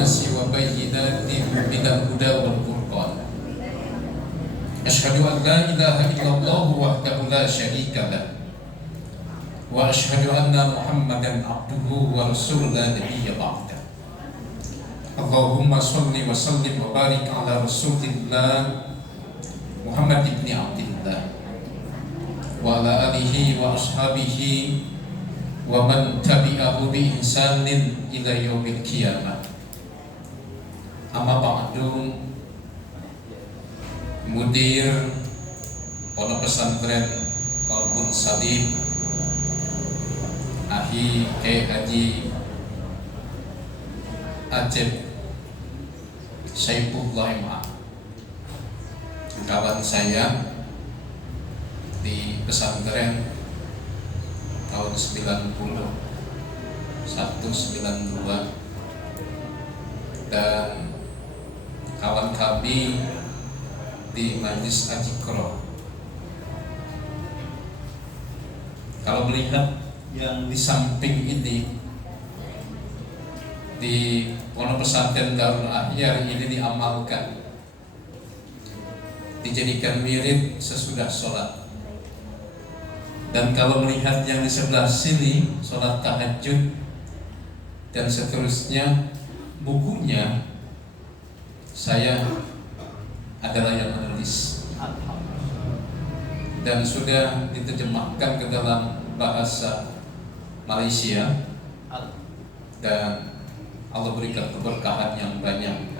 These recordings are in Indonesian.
للناس وبينات من الهدى والفرقان أشهد أن لا إله إلا الله وحده لا شريك له وأشهد أن محمدا عبده ورسوله لا نبي بعده اللهم صل وسلم وبارك على رسول الله محمد بن عبد الله وعلى آله وأصحابه ومن تبعه بإحسان إلى يوم القيامة. Amma ba'du. Mudir Pondok Pesantren Qalbun Salim Ahi Haji Acep Saifullah Imam, kawan saya di pesantren tahun 192 dan kawan kami di Majlis Ajikro. Kalau melihat yang di samping ini di Pondok Pesantren Darul Ahyar ini diamalkan, dijadikan wirid sesudah sholat. Dan kalau melihat yang di sebelah sini, sholat tahajud dan seterusnya, bukunya saya adalah yang menulis dan sudah diterjemahkan ke dalam bahasa Malaysia, dan Allah berikan keberkahan yang banyak.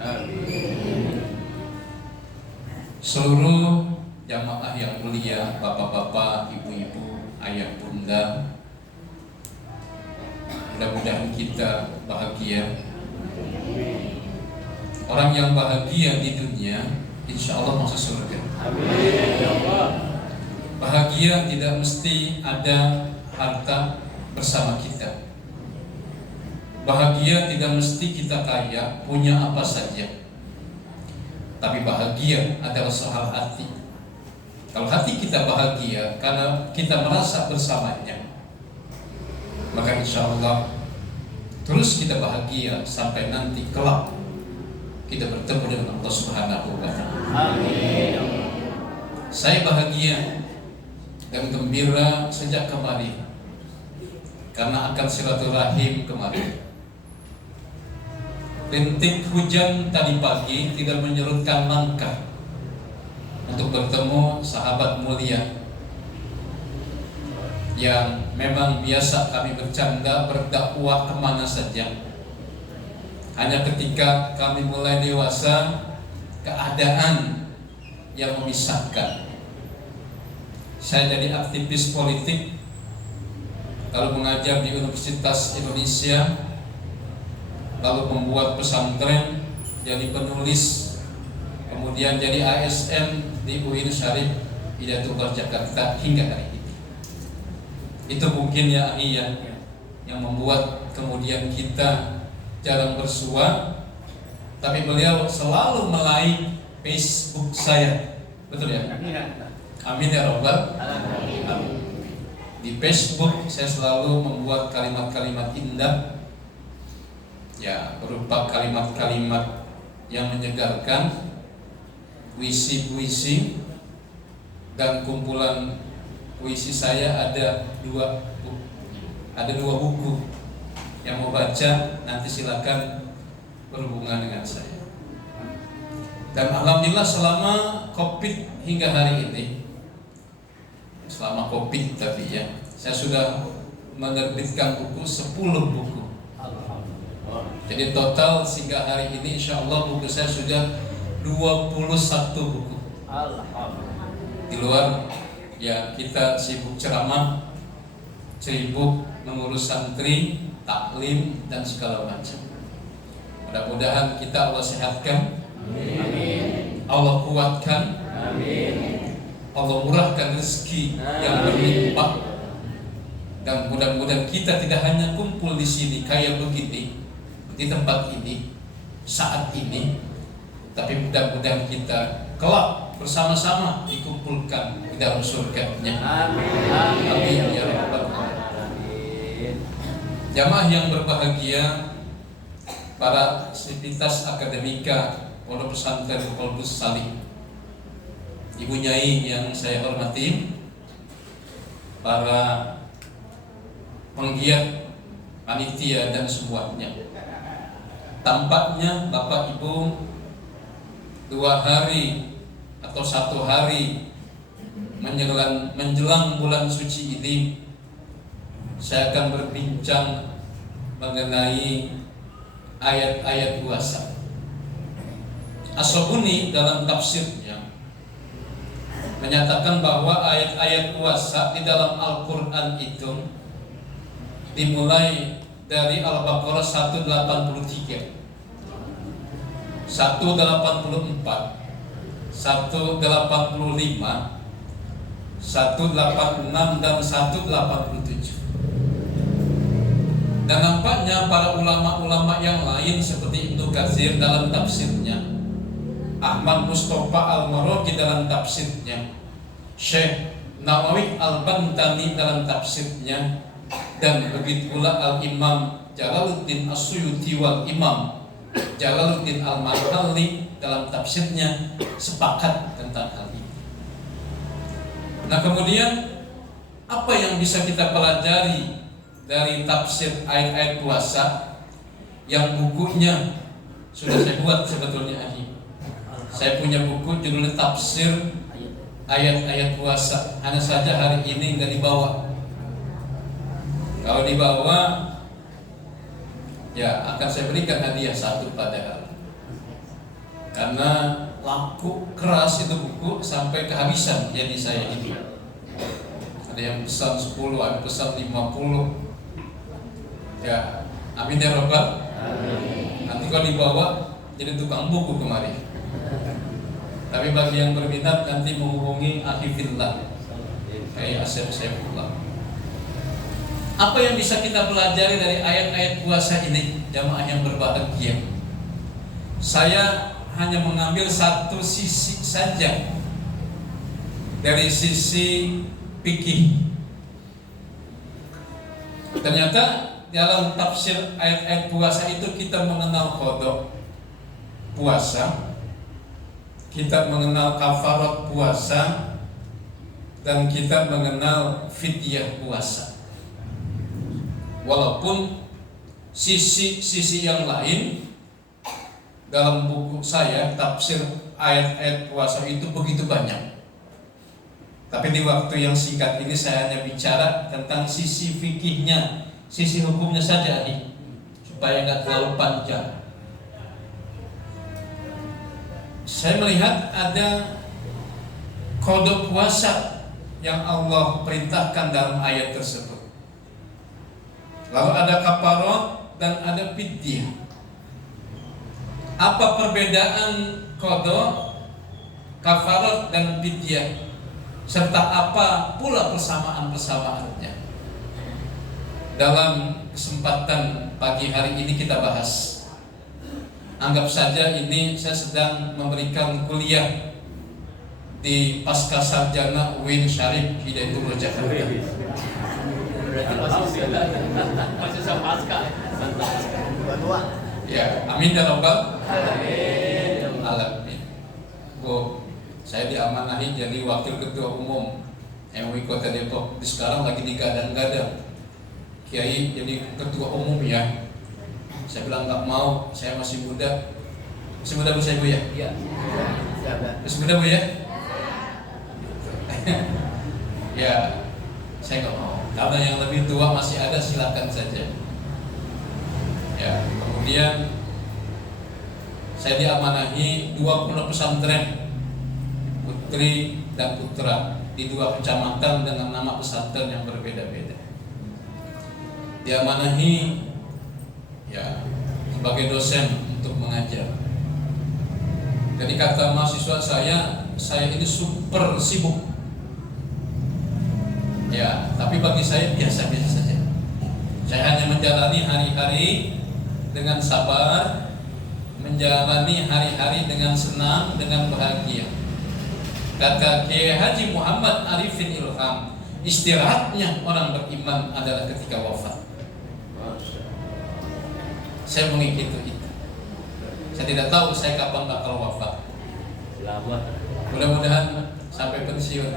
Seluruh jamaah yang mulia, bapak-bapak, ibu-ibu, ayah bunda, mudah-mudahan kita bahagia. Orang yang bahagia di dunia insya Allah masuk surga. Bahagia tidak mesti ada harta bersama kita. Bahagia tidak mesti kita kaya, punya apa saja. Tapi bahagia adalah soal hati. Kalau hati kita bahagia karena kita merasa bersamanya, maka insya Allah terus kita bahagia sampai nanti kelak kita bertemu dengan Allah Subhanahu wa Ta'ala. Amin. Saya bahagia dan gembira sejak kemarin karena akan silaturahim kemarin. Rintik hujan tadi pagi tidak menyurutkan langkah untuk bertemu sahabat mulia yang memang biasa kami bercanda berdakwah kemana saja. Hanya ketika kami mulai dewasa, keadaan yang memisahkan. Saya jadi aktivis politik, lalu mengajar di Universitas Indonesia, lalu membuat pesantren, jadi penulis, kemudian jadi ASN di UIN Syarif Hidayatullah Jakarta hingga hari ini. Itu mungkin ya yang membuat kemudian kita jarang bersua, tapi beliau selalu melike Facebook saya, betul ya? Amin ya Rabbal Alamin. Di Facebook saya selalu membuat kalimat-kalimat indah, ya berupa kalimat-kalimat yang menyegarkan, puisi-puisi, dan kumpulan puisi saya ada dua buku. Yang mau baca nanti silakan berhubungan dengan saya. Dan alhamdulillah selama Covid hingga hari ini, selama Covid tapi ya, saya sudah menerbitkan buku 10 buku. Jadi total hingga hari ini insya Allah buku saya sudah 21 buku. Di luar ya kita sibuk ceramah, sibuk mengurus santri, taklim dan segala macam. Mudah-mudahan kita Allah sehatkan, amin. Allah kuatkan, amin. Allah murahkan rezeki yang berlimpah, dan mudah-mudahan kita tidak hanya kumpul di sini kayak begini di tempat ini saat ini, tapi mudah-mudahan kita kelak bersama-sama dikumpulkan di dalam surga-Nya. Amin. Amin ya rabbal alamin. Jamaah yang berbahagia, para sivitas akademika Pondok Pesantren Kolbus Salim, Ibu Nyai yang saya hormati, para penggiat panitia dan semuanya. Tampaknya Bapak Ibu 2 hari atau 1 hari menjelang bulan suci ini, saya akan berbincang mengenai ayat-ayat puasa. As-Sabuni dalam tafsirnya menyatakan bahwa ayat-ayat puasa di dalam Al-Quran itu dimulai dari Al-Baqarah 183, 184, 185, 186 dan 187. Dan nampaknya para ulama-ulama yang lain seperti Ibnu Katsir dalam tafsirnya, Ahmad Mustafa Al-Marwazi dalam tafsirnya, Syekh Nawawi Al-Bantani dalam tafsirnya, dan begitu pula Al-Imam Jalaluddin As-Suyuti wal Imam Jalaluddin Al-Marhalli dalam tafsirnya sepakat tentang hal ini. Nah, kemudian apa yang bisa kita pelajari dari tafsir ayat-ayat puasa yang bukunya sudah saya buat sebetulnya ini. Saya punya buku judulnya Tafsir Ayat-ayat Puasa. Hanya saja hari ini nggak dibawa. Kalau dibawa, ya akan saya berikan hadiah 1 padahal. Karena laku keras itu buku sampai kehabisan jadi saya ini. Ada yang pesan 10, ada pesan 50. Ya, amin ya Rabbal. Nanti kalau dibawa jadi tukang buku kemarin. Tapi bagi yang berminat nanti menghubungi Akhi Fillah kayak Asep Saifullah. Apa yang bisa kita pelajari dari ayat-ayat puasa ini, jamaah yang berbahagia? Saya hanya mengambil satu sisi saja dari sisi fikih. Ternyata dalam tafsir ayat-ayat puasa itu kita mengenal qada puasa, kita mengenal kafarat puasa, dan kita mengenal fidyah puasa. Walaupun sisi-sisi yang lain dalam buku saya tafsir ayat-ayat puasa itu begitu banyak. Tapi di waktu yang singkat ini saya hanya bicara tentang sisi fikihnya, sisi hukumnya saja nih, supaya nggak terlalu panjang. Saya melihat ada kode puasa yang Allah perintahkan dalam ayat tersebut. Lalu ada kafarat dan ada fidyah. Apa perbedaan kode, kafarat dan fidyah? Serta apa pula persamaan-persamaannya? Dalam kesempatan pagi hari ini kita bahas. Anggap saja ini saya sedang memberikan kuliah di Pasca Sarjana UIN Syarif Hidayatullah Jakarta. Masih sama pasca. Ya, amin ya Rabbal alamin. Bu, saya diamanahi jadi wakil ketua umum MUI Kota Depok. Sekarang lagi digadang-gadang Kiai jadi ketua umum ya. Saya bilang nggak mau, saya masih muda. Masih muda Bu saya Bu ya? Iya. Masih muda Bu ya? Ya, saya nggak mau. Karena yang lebih tua masih ada, silakan saja. Ya, kemudian saya diamanahi 2 pondok pesantren putri dan putra di 2 kecamatan dengan nama pesantren yang berbeda-beda. Diamanahi ya sebagai dosen untuk mengajar. Jadi kata mahasiswa saya ini super sibuk. Ya, tapi bagi saya biasa-biasa saja. Saya hanya menjalani hari-hari dengan sabar, menjalani hari-hari dengan senang, dengan bahagia. Kata Kiai Haji Muhammad Arifin Ilham, istirahatnya orang beriman adalah ketika wafat. Saya mengikuti itu. Saya tidak tahu saya kapan bakal wafat. Selamat. Mudah-mudahan sampai pensiun.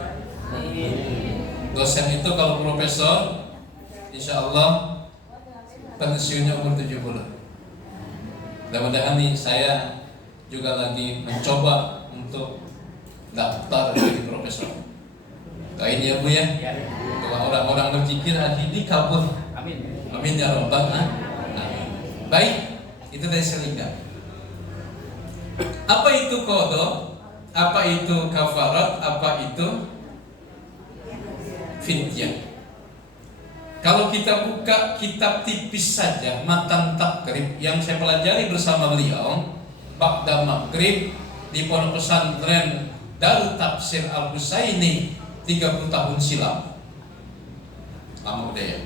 Dosen itu kalau profesor, insya Allah pensiunnya umur 70. Mudah-mudahan nih saya juga lagi mencoba untuk daftar jadi profesor. Doain ya Bu ya. Kalau orang-orang berzikir hari ini kabur. Amin. Amin ya Rabbal alamin. Baik, itu dari selingkuh. Apa itu qada? Apa itu kafarat? Apa itu fidyah? Kalau kita buka kitab tipis saja Matan Takrib yang saya pelajari bersama beliau ba'da maghrib di pondok pesantren Darut Tafsir Al-Husaini 30 tahun silam. Lama udah ya.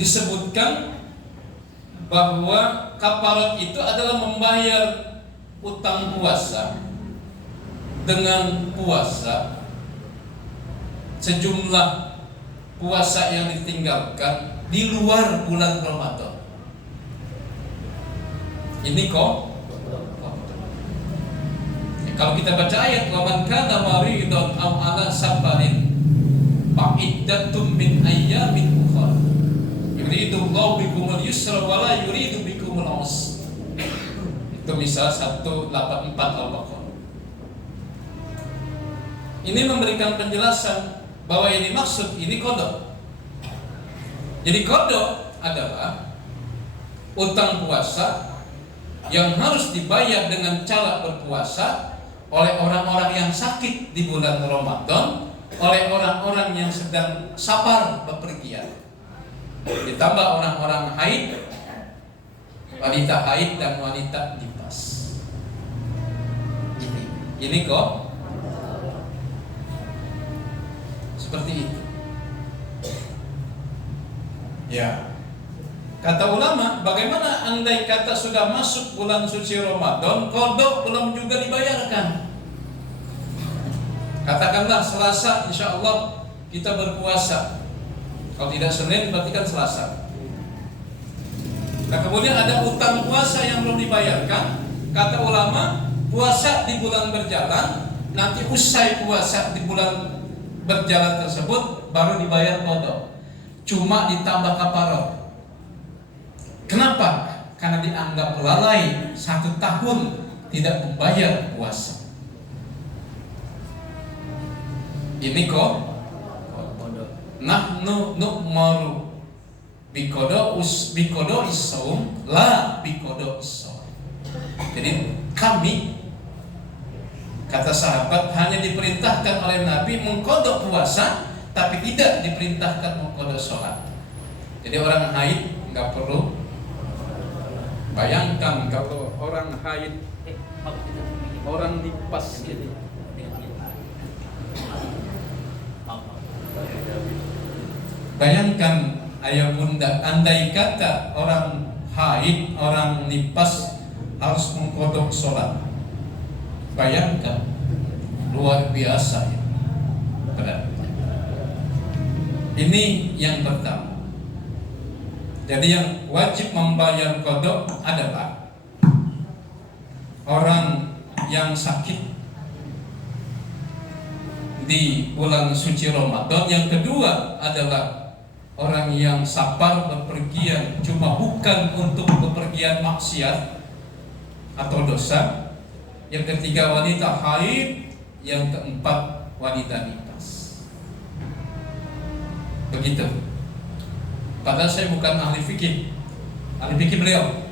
Disebutkan bahwa kafarat itu adalah membayar utang puasa dengan puasa sejumlah puasa yang ditinggalkan di luar bulan Ramadan. Ini kok kalau kita baca ayat wa man kana maridun aw ala safarin fa iddatum min ayyamin ukhra yuridu Allahu bikumul yusra wa la yuridu bikumul usra. Itu misal 184 Al-Baqarah. Ini memberikan penjelasan bahwa ini maksud ini qada. Jadi qada adalah utang puasa yang harus dibayar dengan cara berpuasa oleh orang-orang yang sakit di bulan Ramadan, oleh orang-orang yang sedang safar bepergian. Ditambah orang-orang haid, wanita haid dan wanita nifas. Ini kok seperti itu. Ya. Kata ulama, bagaimana andai kata sudah masuk bulan suci Ramadan, qada belum juga dibayarkan. Katakanlah Selasa, insya Allah kita berpuasa. Kalau tidak Senin, berarti kan Selasa. Nah kemudian ada utang puasa yang belum dibayarkan. Kata ulama, puasa di bulan berjalan, nanti usai puasa di bulan berjalan tersebut baru dibayar qada. Cuma ditambah kafarat. Kenapa? Karena dianggap lalai 1 tahun tidak membayar puasa. Ini kok nahnu nu'maru biqada is-saum la biqada is-shaum. Jadi kami, kata sahabat, hanya diperintahkan oleh Nabi mengqada puasa, tapi tidak diperintahkan mengqada sholat. Jadi orang haid nggak perlu. Bayangkan kalau orang haid, orang nifas gitu. Bayangkan ayah bunda, andai kata orang haid, orang nifas harus mengkodok sholat. Bayangkan, luar biasa ya. Berat. Ini yang pertama. Jadi yang wajib membayar qada adalah orang yang sakit di bulan suci Ramadan. Yang kedua adalah orang yang safar bepergian, cuma bukan untuk bepergian maksiat atau dosa. Yang ketiga wanita haid, yang keempat wanita nifas. Begitu. Padahal saya bukan ahli fikih. Ahli fikih beliau.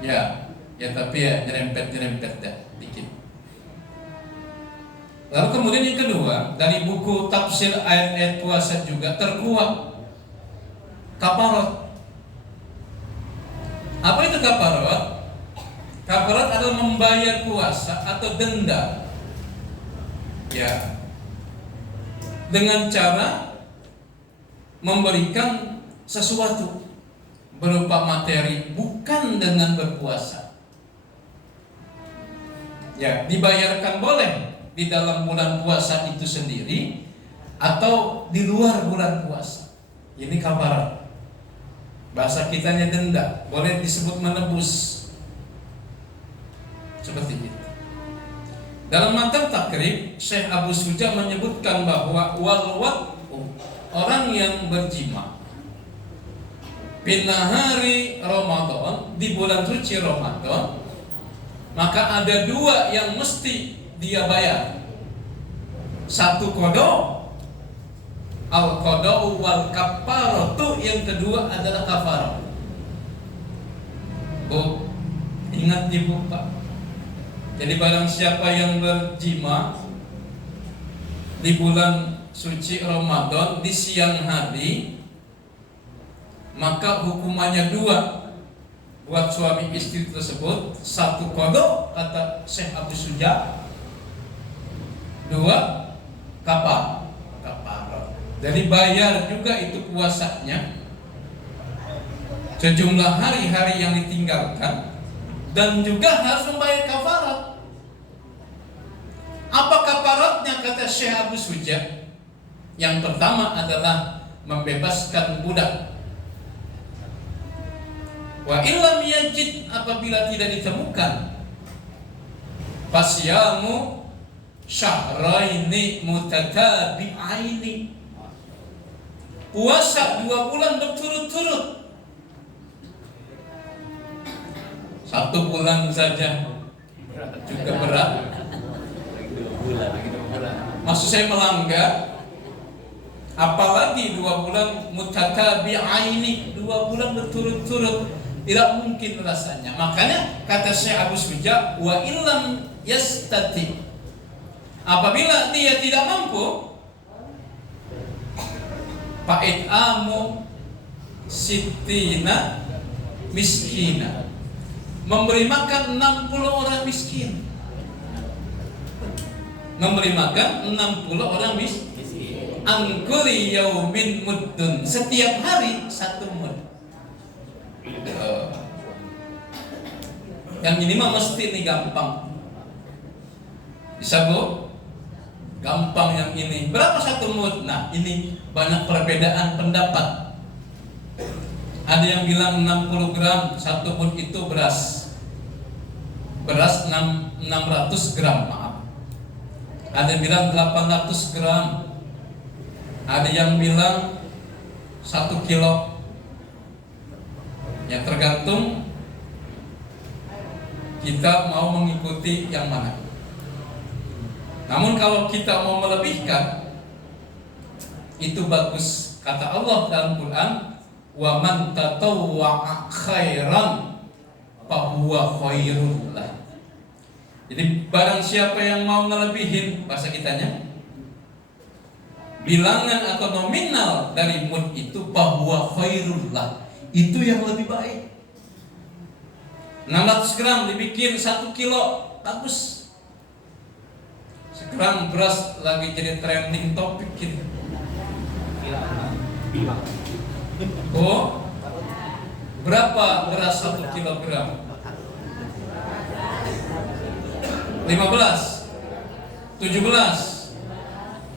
Ya tapi ya nyerempet dah dikit. Lalu kemudian yang kedua, dari buku tafsir ayat-ayat puasa juga terkuat kafarat. Apa itu kafarat? Kafarat adalah membayar puasa atau denda. Ya. Dengan cara memberikan sesuatu berupa materi, bukan dengan berpuasa. Ya, dibayarkan boleh di dalam bulan puasa itu sendiri atau di luar bulan puasa. Ini kafarat. Bahasa kitanya denda, boleh disebut menebus. Seperti itu. Dalam matan takrib, Syekh Abu Suja menyebutkan bahwa orang yang berjima binahari Ramadan, di bulan suci Ramadan, maka ada dua yang mesti dia bayar. Satu qada, al qada wal kafaratu, yang kedua adalah kafarah. Bu, ingat ibu Pak. Jadi barang siapa yang berjima di bulan suci Ramadan di siang hari, maka hukumannya dua buat suami istri tersebut. Satu qada kata Syekh Abu Suja, dua kafarah. Jadi bayar juga itu puasanya, sejumlah hari-hari yang ditinggalkan, dan juga harus membayar kafarat. Apa kafaratnya kata Syekh Abu Suja? Yang pertama adalah membebaskan budak. Wa illam yajid, apabila tidak ditemukan, fasyamu syahraini mutatabi'aini, puasa 2 bulan berturut-turut. 1 bulan saja juga berat. Maksud saya melanggar, apalagi 2 bulan mutatabi'aini, 2 bulan berturut-turut, tidak mungkin rasanya. Makanya kata Syekh Abu Suja, wa illam yastati, apabila dia tidak mampu, fa'it'amu sittina miskina, memberi makan 60 orang miskin. Memberi makan 60 orang miskin. Angkuli yaumin muddun, setiap hari 1 mud. Yang ini mah mesti nih gampang. Bisa Bu? Gampang yang ini. Berapa 1 mud? Nah, ini banyak perbedaan pendapat. Ada yang bilang 60 gram 1 mud itu beras. Beras 600 gram, maaf. Ada yang bilang 800 gram. Ada yang bilang 1 kilo. Ya tergantung kita mau mengikuti yang mana. Namun kalau kita mau melebihkan, itu bagus. Kata Allah dalam Quran, wa man tatawwa'a khairan fahuwa khairul lah. Jadi barang siapa yang mau ngelebihin, bahasa kitanya, bilangan atau nominal dari mud itu fahuwa khairul lah, itu yang lebih baik. 600 gram dibikin 1 kilo, bagus. Sekarang beras lagi jadi trending topik gitu. Oh, berapa beras 1 kilogram? 15, 17,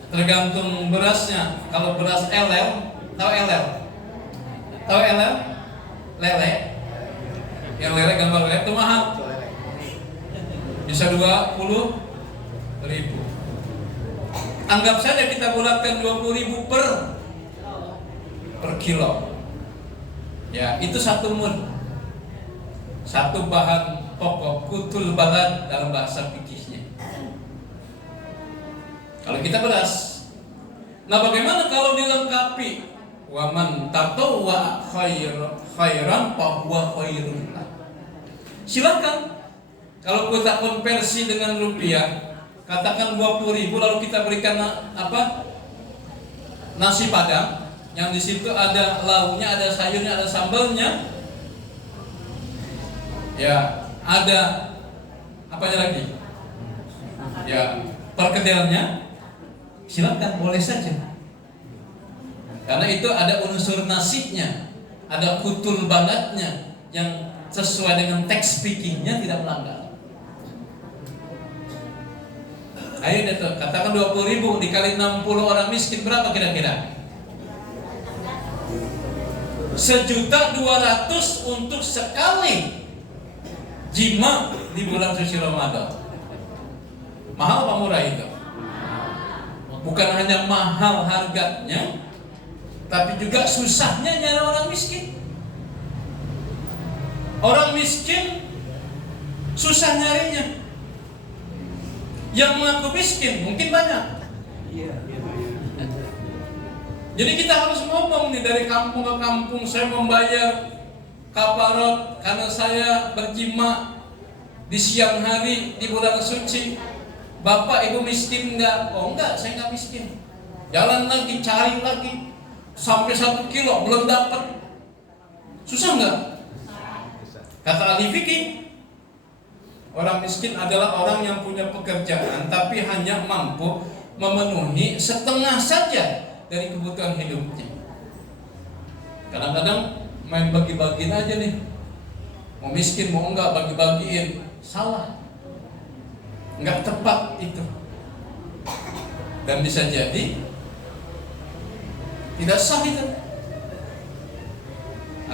tergantung berasnya. Kalau beras LL, tahu LL? Tahu LL? Lele. Yang lele, gambar lele itu mahal. Bisa 20.000. Anggap saja kita bulatkan 20.000 per kilo. Ya, itu 1 mud. 1 bahan pokok, kutul balad dalam bahasa fikihnya. Kalau kita beras. Nah, bagaimana kalau dilengkapi? Wa man tatawwa khairan fahuwa khairun. Silakan. Kalau kita konversi dengan rupiah, katakan 20.000, lalu kita berikan nasi padang, yang di situ ada lauknya, ada sayurnya, ada sambalnya, ya ada apanya lagi, ya perkedelnya, silakan, boleh saja, karena itu ada unsur nasinya, ada kutul balatnya yang sesuai dengan teks fikihnya, tidak melanggar. Ayo deh, katakan 20.000 dikali 60 orang miskin, berapa kira-kira? 1.200.000 untuk sekali jima di bulan suci Ramadan. Mahal apa murah itu? Bukan hanya mahal harganya, tapi juga susahnya nyari orang miskin. Orang miskin susah nyarinya. Yang mengaku miskin mungkin banyak. Jadi kita harus ngomong nih dari kampung ke kampung, saya membayar kafarat karena saya berjima di siang hari di bulan suci. Bapak ibu miskin enggak? Oh enggak, saya enggak miskin. Jalan lagi, cari lagi sampai 1 kilo belum dapat. Susah enggak? Kata ahli fikih, orang miskin adalah orang yang punya pekerjaan tapi hanya mampu memenuhi setengah saja dari kebutuhan hidupnya. Kadang-kadang main bagi-bagiin aja nih. Mau miskin mau enggak bagi-bagiin. Salah. Enggak tepat itu. Dan bisa jadi tidak sah itu.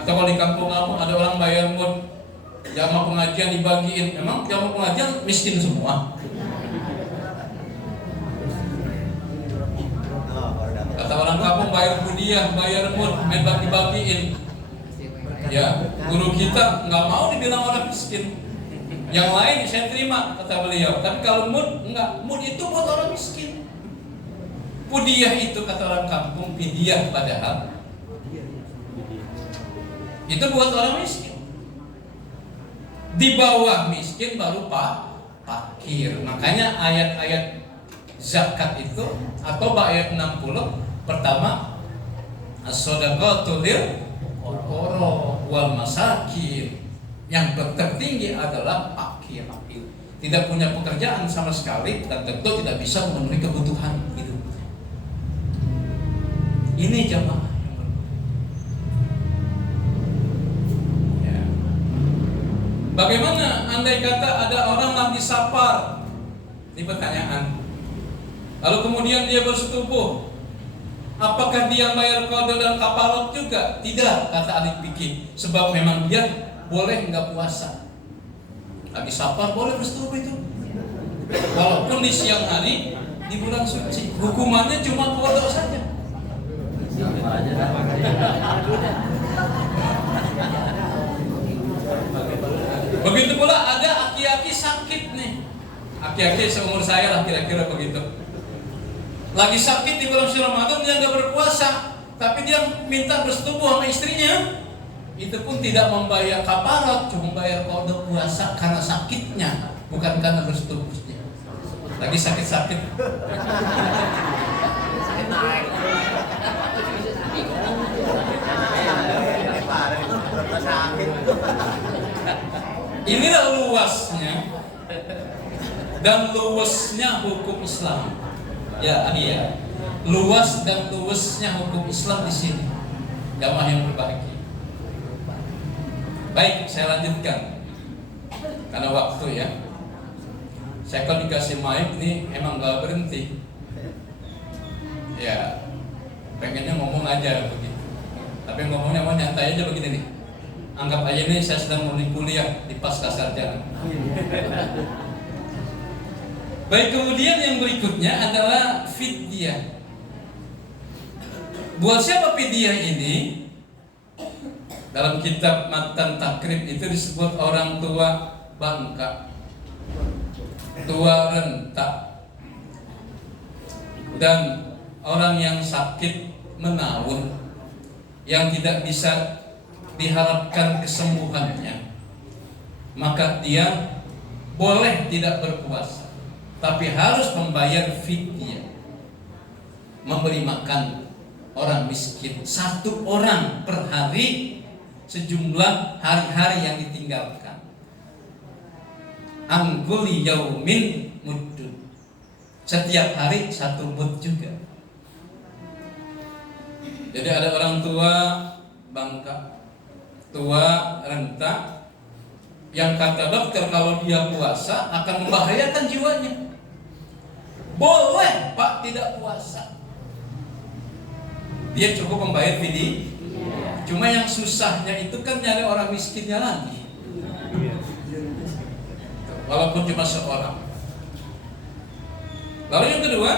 Atau kalau di kampung-kampung ada orang bayar mood jamaah pengajian dibagiin. Memang jamaah pengajian miskin semua. Kata orang kampung bayar budiah, bayar mood, main bagi-bagiin. Ya, guru kita nggak mau dibilang orang miskin. Yang lain saya terima, kata beliau. Tapi kalau mood, enggak. Mood itu buat orang miskin. Budiah itu kata orang kampung, fidyah padahal. Itu buat orang miskin. Di bawah miskin baru fakir. Makanya ayat-ayat zakat itu atau ayat 60 pertama as-shadaqatu lil fuqara wal masakin. Yang tertinggi adalah fakir, tidak punya pekerjaan sama sekali dan tentu tidak bisa memenuhi kebutuhan hidupnya. Ini jamaah. Ya. Bagaimana andai kata ada orang lagi safar? Ini pertanyaan. Lalu kemudian dia bersetubuh, apakah dia bayar qada dan kafarat juga? Tidak, kata ahli fikih, sebab memang dia boleh nggak puasa. Lagi safar boleh bersetubuh itu, walaupun di siang hari di bulan suci. Hukumannya cuma qada saja. Begitu pula ada aki-aki sakit nih. Aki-aki seumur saya lah kira-kira begitu. Lagi sakit di bulan suci Ramadan, dia nggak berpuasa, tapi dia minta bersetubuh sama istrinya. Itu pun tidak membayar kafarat, cuma membayar qada puasa karena sakitnya, bukan karena bersetubuhnya. Lagi sakit-sakit. Sakit naik. Inilah luasnya dan luasnya hukum Islam. Ya, iya. Luas dan luasnya hukum Islam di sini. Jamaah yang berbahagia. Baik, saya lanjutkan. Karena waktu ya. Saya kalau dikasih mic nih emang gak berhenti. Ya, pengennya ngomong aja begitu. Tapi ngomongnya mau nyantai aja begini nih. Anggap aja nih saya sedang mau kuliah di pasca sarjana. Baik, kemudian yang berikutnya adalah fidyah. Buat siapa fidyah ini? Dalam kitab Matan Takrib itu disebut orang tua bangka, tua renta, dan orang yang sakit menahun, yang tidak bisa diharapkan kesembuhannya, maka dia boleh tidak berpuasa, tapi harus membayar fidyah, memberi makan orang miskin 1 orang per hari sejumlah hari-hari yang ditinggalkan. Angkuli yaumin muddun, setiap hari 1 mud juga. Jadi ada orang tua bangka, tua renta, yang kata dokter kalau dia puasa akan membahayakan jiwanya. Boleh Pak tidak puasa, dia cukup membayar fidyah. Cuma yang susahnya itu kan nyari orang miskinnya lagi. Walaupun cuma seorang. Lalu yang kedua,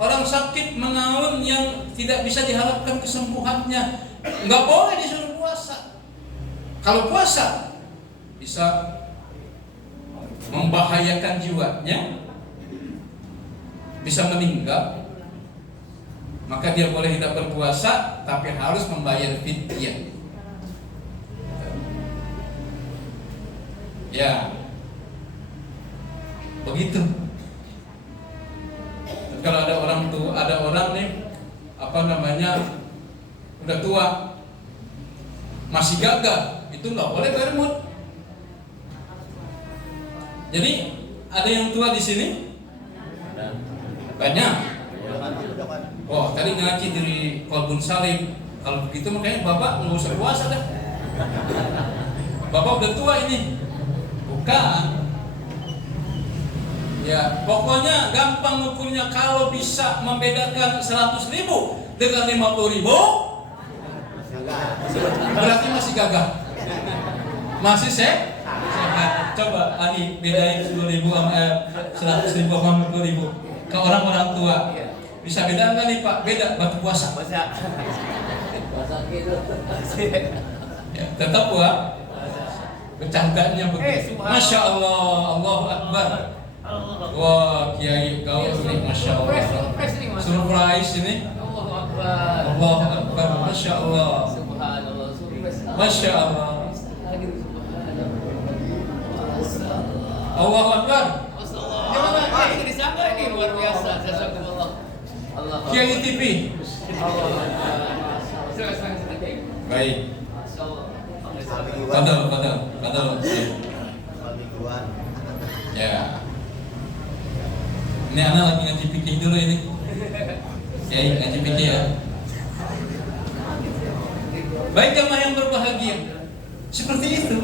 orang sakit mengaun yang tidak bisa diharapkan kesembuhannya, nggak boleh disuruh puasa. Kalau puasa bisa membahayakan jiwanya, bisa meninggal, maka dia boleh tidak berpuasa, tapi harus membayar fidyah. Ya, begitu. Kalau ada orang tua, ada orang nih, udah tua, masih gagah, itu nggak boleh bermut. Jadi ada yang tua di sini? Banyak. Oh, tadi ngaji dari Kolbun Salim. Kalau begitu makanya bapak nggak usah puasa dah. Bapak udah tua ini. Bukan. Ya, pokoknya gampang ukurnya. Kalau bisa membedakan 100.000 dengan 50.000, berarti masih gagah. Masih sehat. Coba Ali bedain 10.000 sama 100.000 sama 50.000 ke orang-orang tua. Bisa beda nggak nih Pak? Beda, batu puasa. Puasa gitu. Ya, tetap Pak. Bercandanya begitu. Masya Allah, Allahu Akbar. Wah, Kiai gaul nih, Masya Allah. Surprise ini. Allahu Akbar. Allahu Akbar, Masya Allah. Subhanallah, Masya Allah. Allahu Akbar. Gimana? Ini disangka ini luar biasa. Jazakumullah. Allah. Kiai TV. Baik. Padahal. Ya. Ini anak lagi ngaji fikih dulu ini. Kiai ngaji fikih ya. Baik jamaah yang berbahagia. Seperti itu.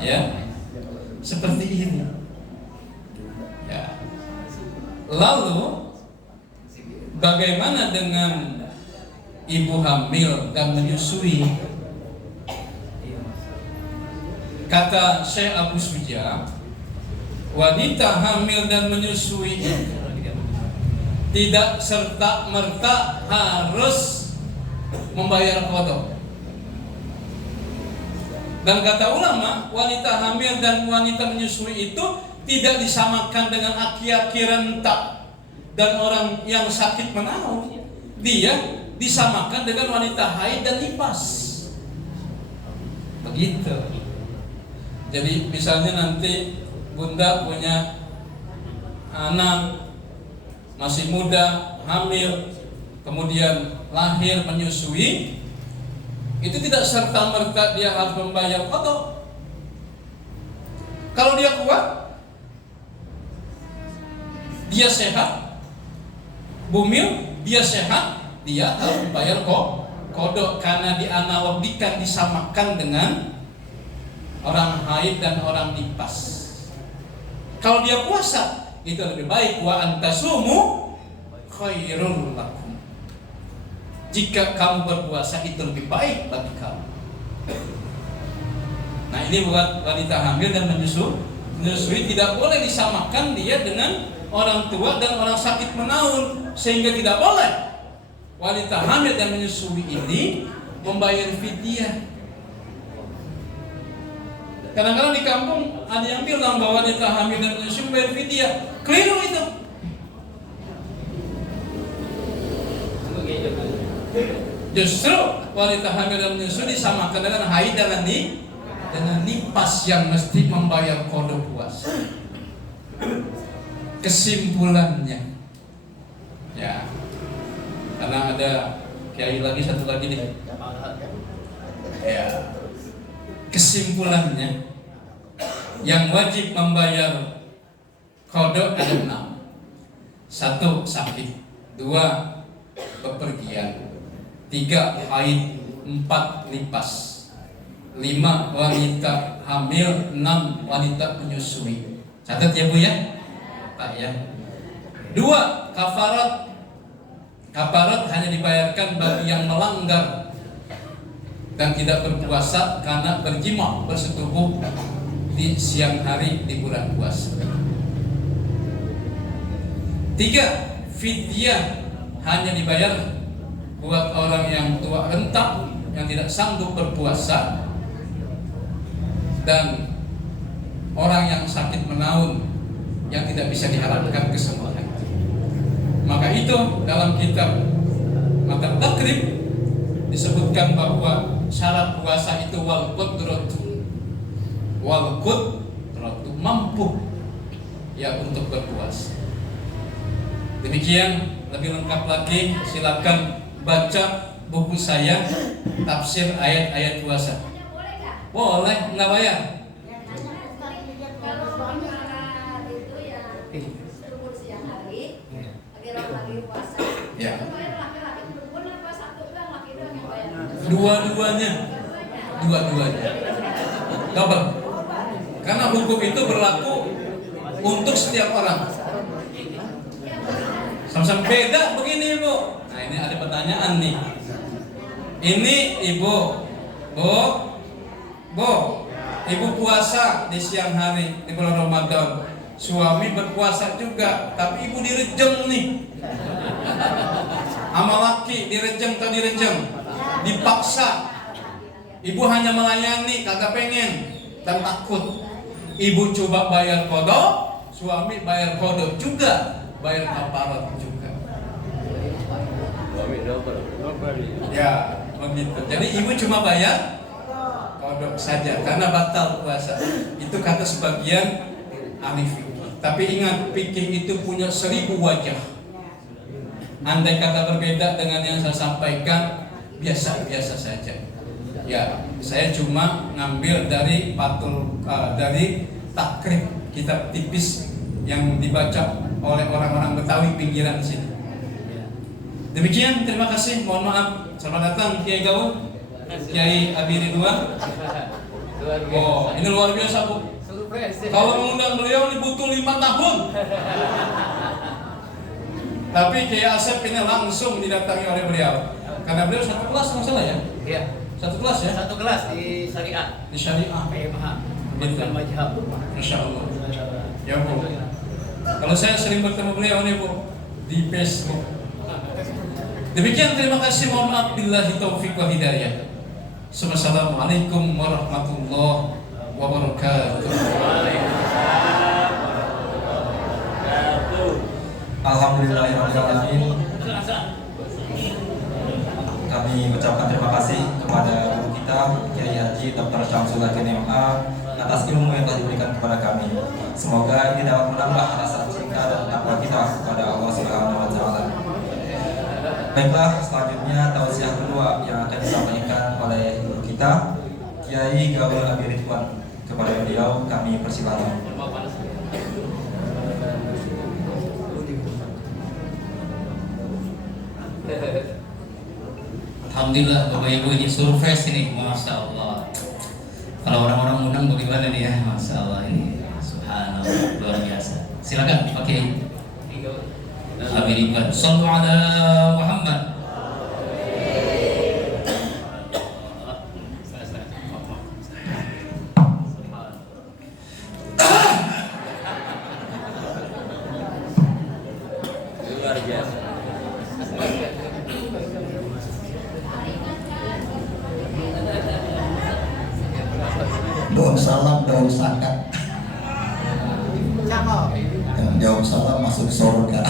Ya. Seperti ini. Ya. Lalu bagaimana dengan ibu hamil dan menyusui? Kata Syekh Abu Suja, wanita hamil dan menyusui tidak serta-merta harus membayar qada. Dan kata ulama, wanita hamil dan wanita menyusui itu tidak disamakan dengan aki-aki renta dan orang yang sakit menaun. Dia disamakan dengan wanita haid dan nifas. Begitu. Jadi misalnya nanti bunda punya anak masih muda, hamil, kemudian lahir menyusui, itu tidak serta-merta dia harus membayar qada. Kalau dia kuat, dia sehat, bumil, dia sehat, dia harus membayar qada karena dianalogikan, disamakan dengan orang haid dan orang nifas. Kalau dia puasa, itu lebih baik. Wa antasumu khairul lakum. Jika kamu berpuasa itu lebih baik bagi kamu. Nah, ini buat wanita hamil dan menyusui tidak boleh disamakan dia dengan orang tua dan orang sakit menaun, sehingga tidak boleh wanita hamil dan menyusui ini membayar fidyah. Kadang-kadang di kampung ada yang bilang bahwa wanita hamil dan menyusui membayar fidyah. Keliru itu. Justru wanita hamil dan menyusui disamakan dengan haid dan nifas yang mesti membayar qada puasa. Kesimpulannya, ya, karena ada kiai lagi satu lagi nih. Ya, kesimpulannya, yang wajib membayar qada ada 6. 1. Sakit. 2. Bepergian. 3. Haid. 4. Nifas. 5. Wanita hamil. 6. Wanita menyusui. Catat ya Bu ya. Tak ya. 2. Kafarat. Kafarat hanya dibayarkan bagi yang melanggar dan tidak berpuasa karena berjima bersetubuh di siang hari di bulan puasa. 3. Fidyah hanya dibayar buat orang yang tua renta yang tidak sanggup berpuasa dan orang yang sakit menaun yang tidak bisa diharapkan kesembuhan. Maka itu dalam kitab Matan Takrib disebutkan bahwa syarat puasa itu wal qudratu mampu ya untuk berpuasa. Demikian, lebih lengkap lagi silakan baca buku saya tafsir ayat-ayat puasa. Boleh, nggak bayar. Ya. Dua-duanya. Double. Karena hukum itu berlaku untuk setiap orang. Sama-sama beda begini Ibu. Nah ini ada pertanyaan nih. Ini Ibu, Ibu puasa di siang hari di bulan Ramadan. Suami berpuasa juga, tapi Ibu direjeng nih. Sama laki direjeng atau direjeng, dipaksa. Ibu hanya melayani, kagak pengen dan takut. Ibu coba bayar kodok, suami bayar kodok juga, bayar kafarat juga. Ya, begitu. Jadi ibu cuma bayar kodok saja karena batal puasa. Itu kata sebagian ahli fikih. Tapi ingat, fikih itu punya 1000 wajah. Andai kata berbeda dengan yang saya sampaikan, biasa-biasa saja. Ya, saya cuma ngambil dari dari takrib kitab tipis yang dibaca oleh orang-orang Betawi pinggiran sini. Demikian, terima kasih. Mohon maaf. Selamat datang Kiai Gaul, Kiai Abi Ridwan. Oh, ini luar biasa Bu. Kalau mengundang beliau ini butuh 5 tahun. Tapi Kiai Asep ini langsung didatangi oleh beliau. Karena beliau satu kelas masalah ya? Iya. Satu kelas ya? Satu kelas di syariah. Di syariah. Bukan mazhab. Masya Allah. Ya Bu. Kalau saya sering bertemu beliau nih Bu di Facebook. Demikian, terima kasih. Mohon maaf, billahi taufiq wa hidayah. Assalamualaikum warahmatullahi wabarakatuh. Alhamdulillahirrahmanirrahim. Kami ucapkan terima kasih kepada guru kita Kiai Haji Dr. Syamsul Hakim MA atas ilmu yang telah diberikan kepada kami. Semoga ini dapat menambah rasa cinta dan takwa kita kepada Allah Subhanahu wa taala. Baiklah, selanjutnya tausiah kedua yang akan disampaikan oleh guru kita Kiai Gaul Abi Ridwan. Kepada beliau kami persilakan. Alhamdulillah Bapak Ibu, ini surprise ini, Masya Allah. Kalau orang-orang undang bagaimana nih ya, Masya Allah ini, Subhanallah, luar biasa. Silakan pakai Abi Ridwan. Sallu ala Muhammad. Luar biasa. Daun salam, daun sakat. Yang jawab salam masuk surga.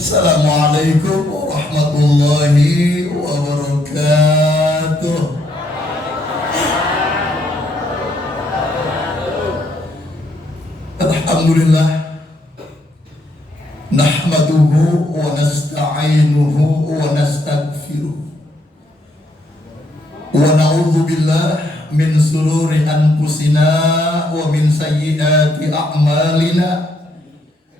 Assalamualaikum warahmatullahi wabarakatuh. Alhamdulillah. Nahmaduhu wa nasta'inuhu wa nastaghfiruh. Wa na'udzu billah min sururi anfusina wa min sayyiati a'malina.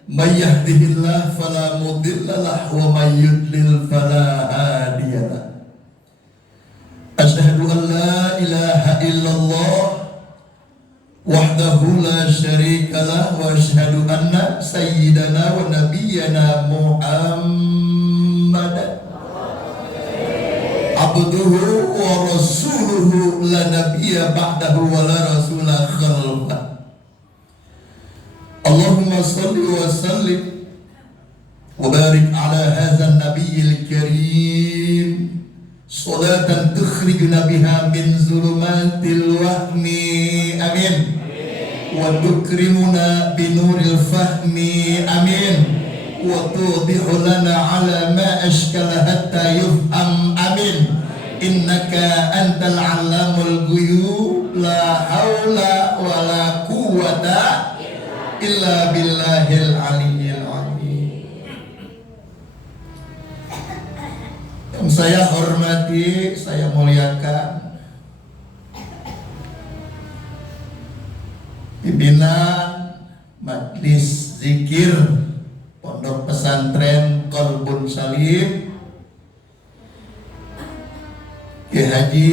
May yahdihillahu fala mudilla lahu wa may yudlil fala hadiya lahu. Asyhadu an la ilaha illallah wahdahu la syarika lah wa asyhadu anna sayyidana wa nabiyyana Muhammadan abduhu wa rasuluhu la nabiyya ba'dahu wa la rasula khalfah. Allahumma salli wa sallim wa barik ala hadzal nabiyil karim salatan tukhrijuna biha min zulumatil wahmi amin wa tukrimuna binuril fahmi amin wa tudihu lana ala ma ashkala hatta yufham amin innaka antal allamul ghuyub la haula wala quwwata illa billahil aliyyil azim. Yang saya hormati, saya muliakan pimpinan Majelis Zikir Pondok Pesantren Qalbun Salim, Kiai Haji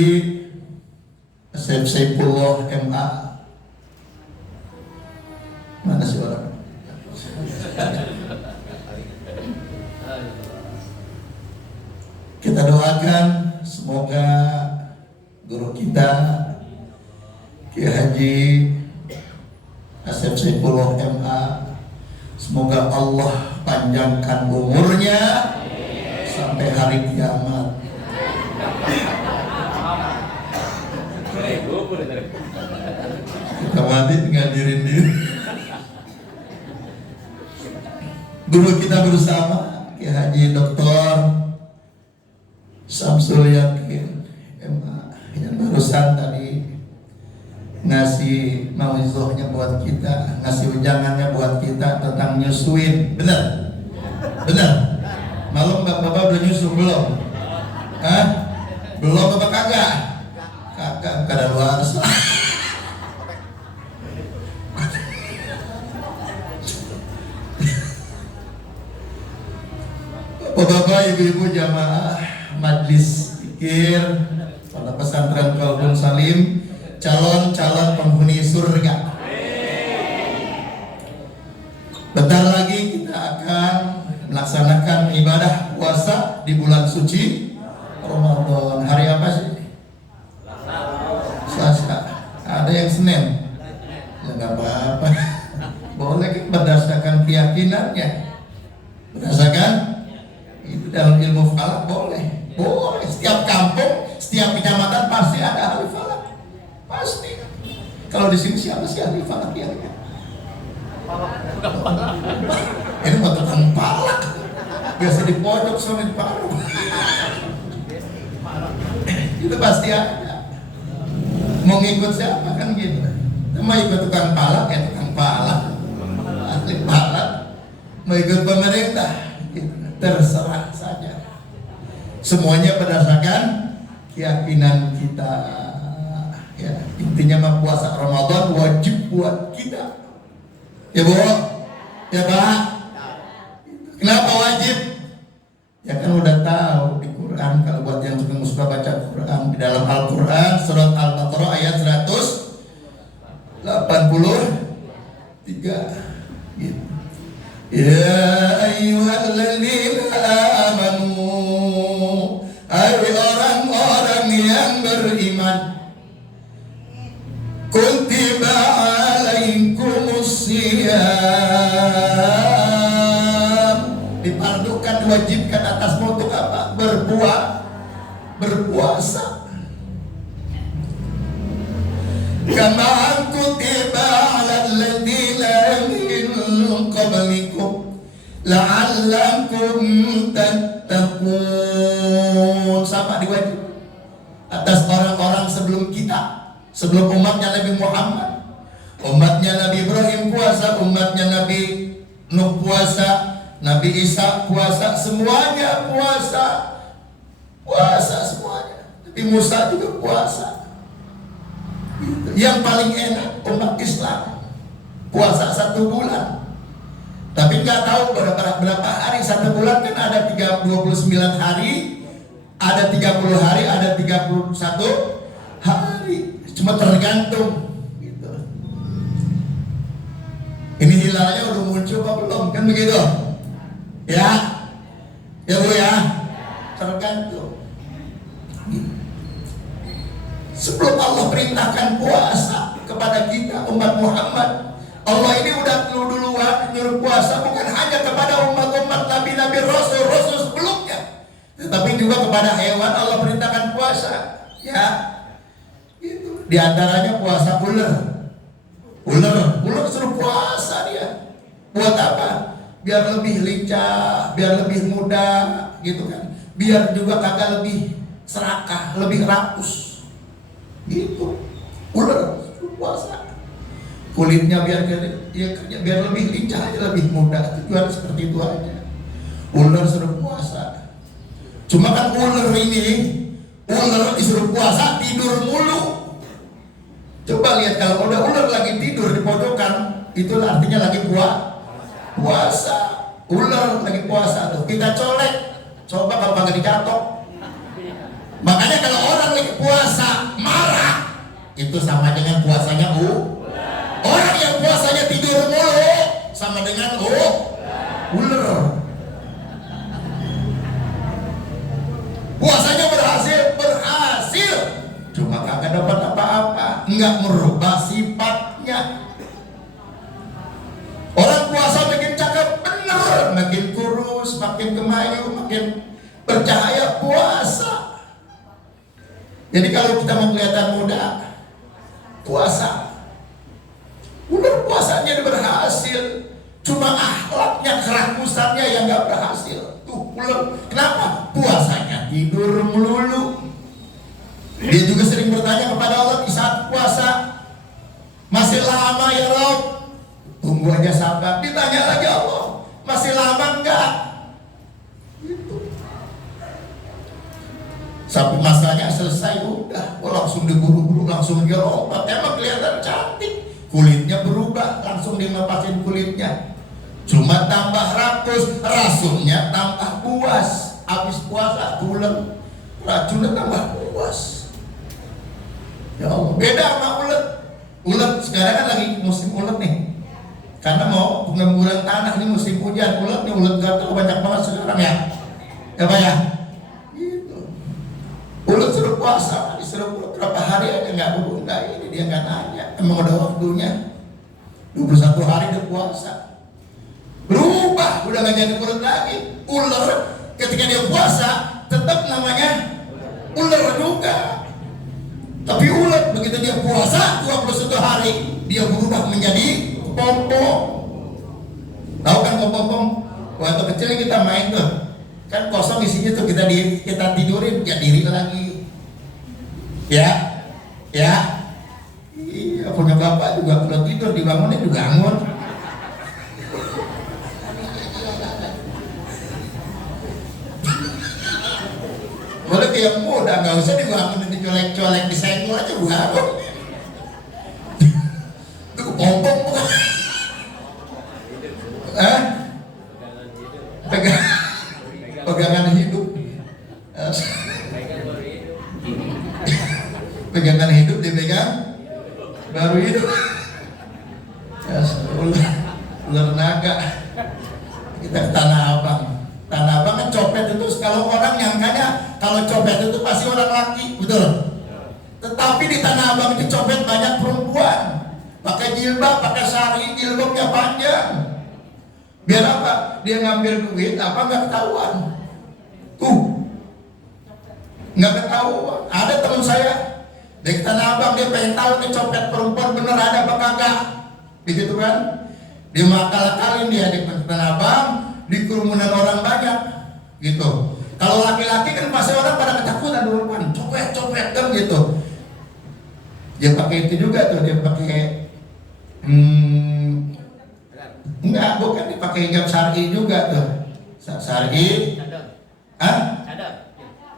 Asep Saifullah MA. Mana sih orang? Kita doakan semoga guru kita Kiai Haji Asep Saifullah MA, semoga Allah panjangkan umurnya sampai hari kiamat. Kita mati ngadirin diri. Guru kita bersama Kiai Haji Dr. Samsul Yakin MA yang barusan tadi ngasih mauizahnya buat kita, ngasih ujangannya buat kita tentang nyusuin. Benar? Benar? Malam bapak udah nyusu belum? Hah? Belum apa kagak? Kagak, kada luar. Bapak, ibu-ibu jamaah Majelis Zikir Pondok Pesantren Qalbun Salim, calon-calon penghuni surga. Bentar lagi kita akan melaksanakan ibadah puasa di bulan suci Ramadan. Hari apa sih? Selasa. Ada yang Senin? Ya nggak apa-apa. Boleh berdasarkan keyakinannya. Berdasarkan itu dalam ilmu falak boleh. Boleh. Setiap kampung, setiap kecamatan pasti ada ahli falak. Pasti. Kalau di sini siapa sih ahli falak ya? Ini mah tukang palak. Biasa di pojok sama di paru. Itu pasti ada. Mau ngikut siapa kan gitu. Mau ikut tukang palak ya tukang palak. Ahli palak. Mau ikut pemerintah gitu. Terserah saja. Semuanya berdasarkan keyakinan kita. Ya, intinya mah puasa Ramadan wajib buat kita. Ya Bu, ya Pak. Kenapa wajib? Ya kan udah tahu di Quran, kalau buat yang suka baca Quran, di dalam Al-Quran surat Al-Baqarah ayat 183 gitu. Ya ayyuhalladzina amanu, hai orang-orang yang beriman, kutiba alaikumus siyam, dipardukan, diwajibkan atasmu untuk apa? Berpuasa. Kama kutiba alal ladzina min qablikum la'allakum tattaqun. Sama diwajib atas orang-orang sebelum kita, sebelum umatnya Nabi Muhammad. Umatnya Nabi Ibrahim puasa, umatnya Nabi Nuh puasa, Nabi Isa puasa, semuanya puasa. Puasa semuanya. Nabi Musa juga puasa. Yang paling enak umat Islam puasa 1 bulan. Tapi nggak tahu berapa hari. 1 bulan kan ada 29 hari, ada 30 hari, ada 31 hari. Cuma tergantung gitu. Ini hilalnya udah muncul apa belum? Kan begitu? Ya? Ya Bu ya? Tergantung. Sebelum Allah perintahkan puasa kepada kita umat Muhammad, Allah ini udah duluan nyuruh puasa bukan hanya kepada umat-umat nabi-nabi rasul sebelumnya, tetapi juga kepada hewan Allah perintahkan puasa. Ya, itu. Di antaranya puasa ular. Ular suruh puasa dia. Buat apa? Biar lebih lincah, biar lebih mudah, gitu kan. Biar juga kagak lebih serakah, lebih rakus. Gitu. Ular suruh puasa. Kulitnya biar lebih lincah aja, lebih mudah. Tujuan seperti itu aja. Ular suruh puasa. Cuma kan ular disuruh puasa tidur mulu. Coba lihat kalau udah ular lagi tidur di pojokan, itu artinya lagi puasa. Ular lagi puasa tuh. Kita colek. Coba kalau kagak dicatok. Makanya kalau orang lagi puasa marah, itu sama dengan puasanya orang yang puasanya tidur mulu sama dengan ular. Puasanya berhasil, cuma kagak dapat apa-apa, nggak merubah sifatnya. Orang puasa makin cakep bener, makin kurus, makin kemayu, makin bercahaya puasa. Jadi kalau kita mau kelihatan muda, puasa. Ular puasanya berhasil, cuma akhlaknya, kerakusannya yang nggak berhasil. Tuh ular, kenapa? Puasanya tidur melulu. Dia juga sering bertanya kepada Allah di saat puasa, masih lama ya Rabb? Tunggu aja sabar. Ditanya lagi Allah, masih lama enggak? Gitu. Sampai masanya selesai, udah langsung diburu-buru, langsung dia lompat. Emang kelihatan cantik, kulitnya berubah, langsung dilepasin kulitnya. Cuma tambah rakus, rasunnya tambah puas. Habis puasa tulen, racunnya tambah puas. Ya Allah, beda sama ulet. Ulet sekarang kan lagi musim ulet nih, karena mau pengemburan tanah nih musim hujan. Ulet nih, ulet gatal banyak banget sekarang ya. Ya Pak ya. Ulet suruh puasa, disuruh berapa hari aja nggak ini dia nggak nanya. Emang udah waktunya 21 hari dia puasa. Berubah, udah nggak jadi ulet lagi. Ular ketika dia puasa tetap namanya ular juga. Tapi ulet begitu dia puasa 21 hari dia berubah menjadi pompong. Tahu kan pompong? Waktu kecil kita main tuh. Kan kosong isinya tuh kita tidurin, ya diri lagi. Ya. Iya, punya bapak juga kalau tidur dibangunin juga bangun. Boleh yang muda, nggak usah dibangunin, dicolek-colek, disenggol aja bangun. Itu pompong bukan? Pegangan hidup. Pegangan hidup dipegang baru hidup. Ya, ular naga. Kita ke Tanah Abang. Tanah Abang kan copet itu, kalau orang nyangkanya kalau copet itu pasti orang laki, betul. Tetapi di Tanah Abang itu copet banyak perempuan. Pakai jilbab, pakai sari, jilbabnya panjang. Biar apa? Dia ngambil duit apa nggak ketahuan. Tuh, nggak ketahuan. Ada teman saya di Tanah Abang, dia pengen tahu nih copet perempuan bener ada apa kagak, begitu kan? Dia akal-akalin dia di Tanah Abang, di kerumunan orang banyak, gitu. Kalau laki-laki kan pasti orang pada ketakutan duluan, copet kan gitu. Dia pakai itu juga tuh, dia pakai enggak, bukan dipakai hijab syar'i juga tuh. Syar'i. Hah?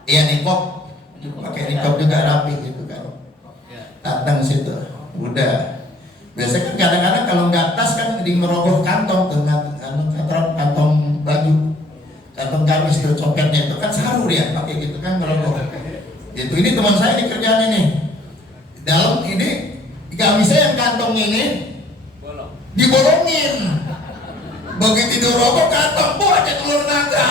Iya, niqab. Pakai niqab juga rapi gitu kan. Datang situ. Udah. Biasanya kan kadang-kadang kalau nggak tas kan di merogoh kantong tuh, kantong baju. Kantong gamis tuh copetnya itu kan saru dia pakai gitu kan merogoh. Itu ini teman saya di kerjaan ini. Dalam ini gamisnya yang kantong ini dibolongin. Begitu dirokok kantong aja telur naga.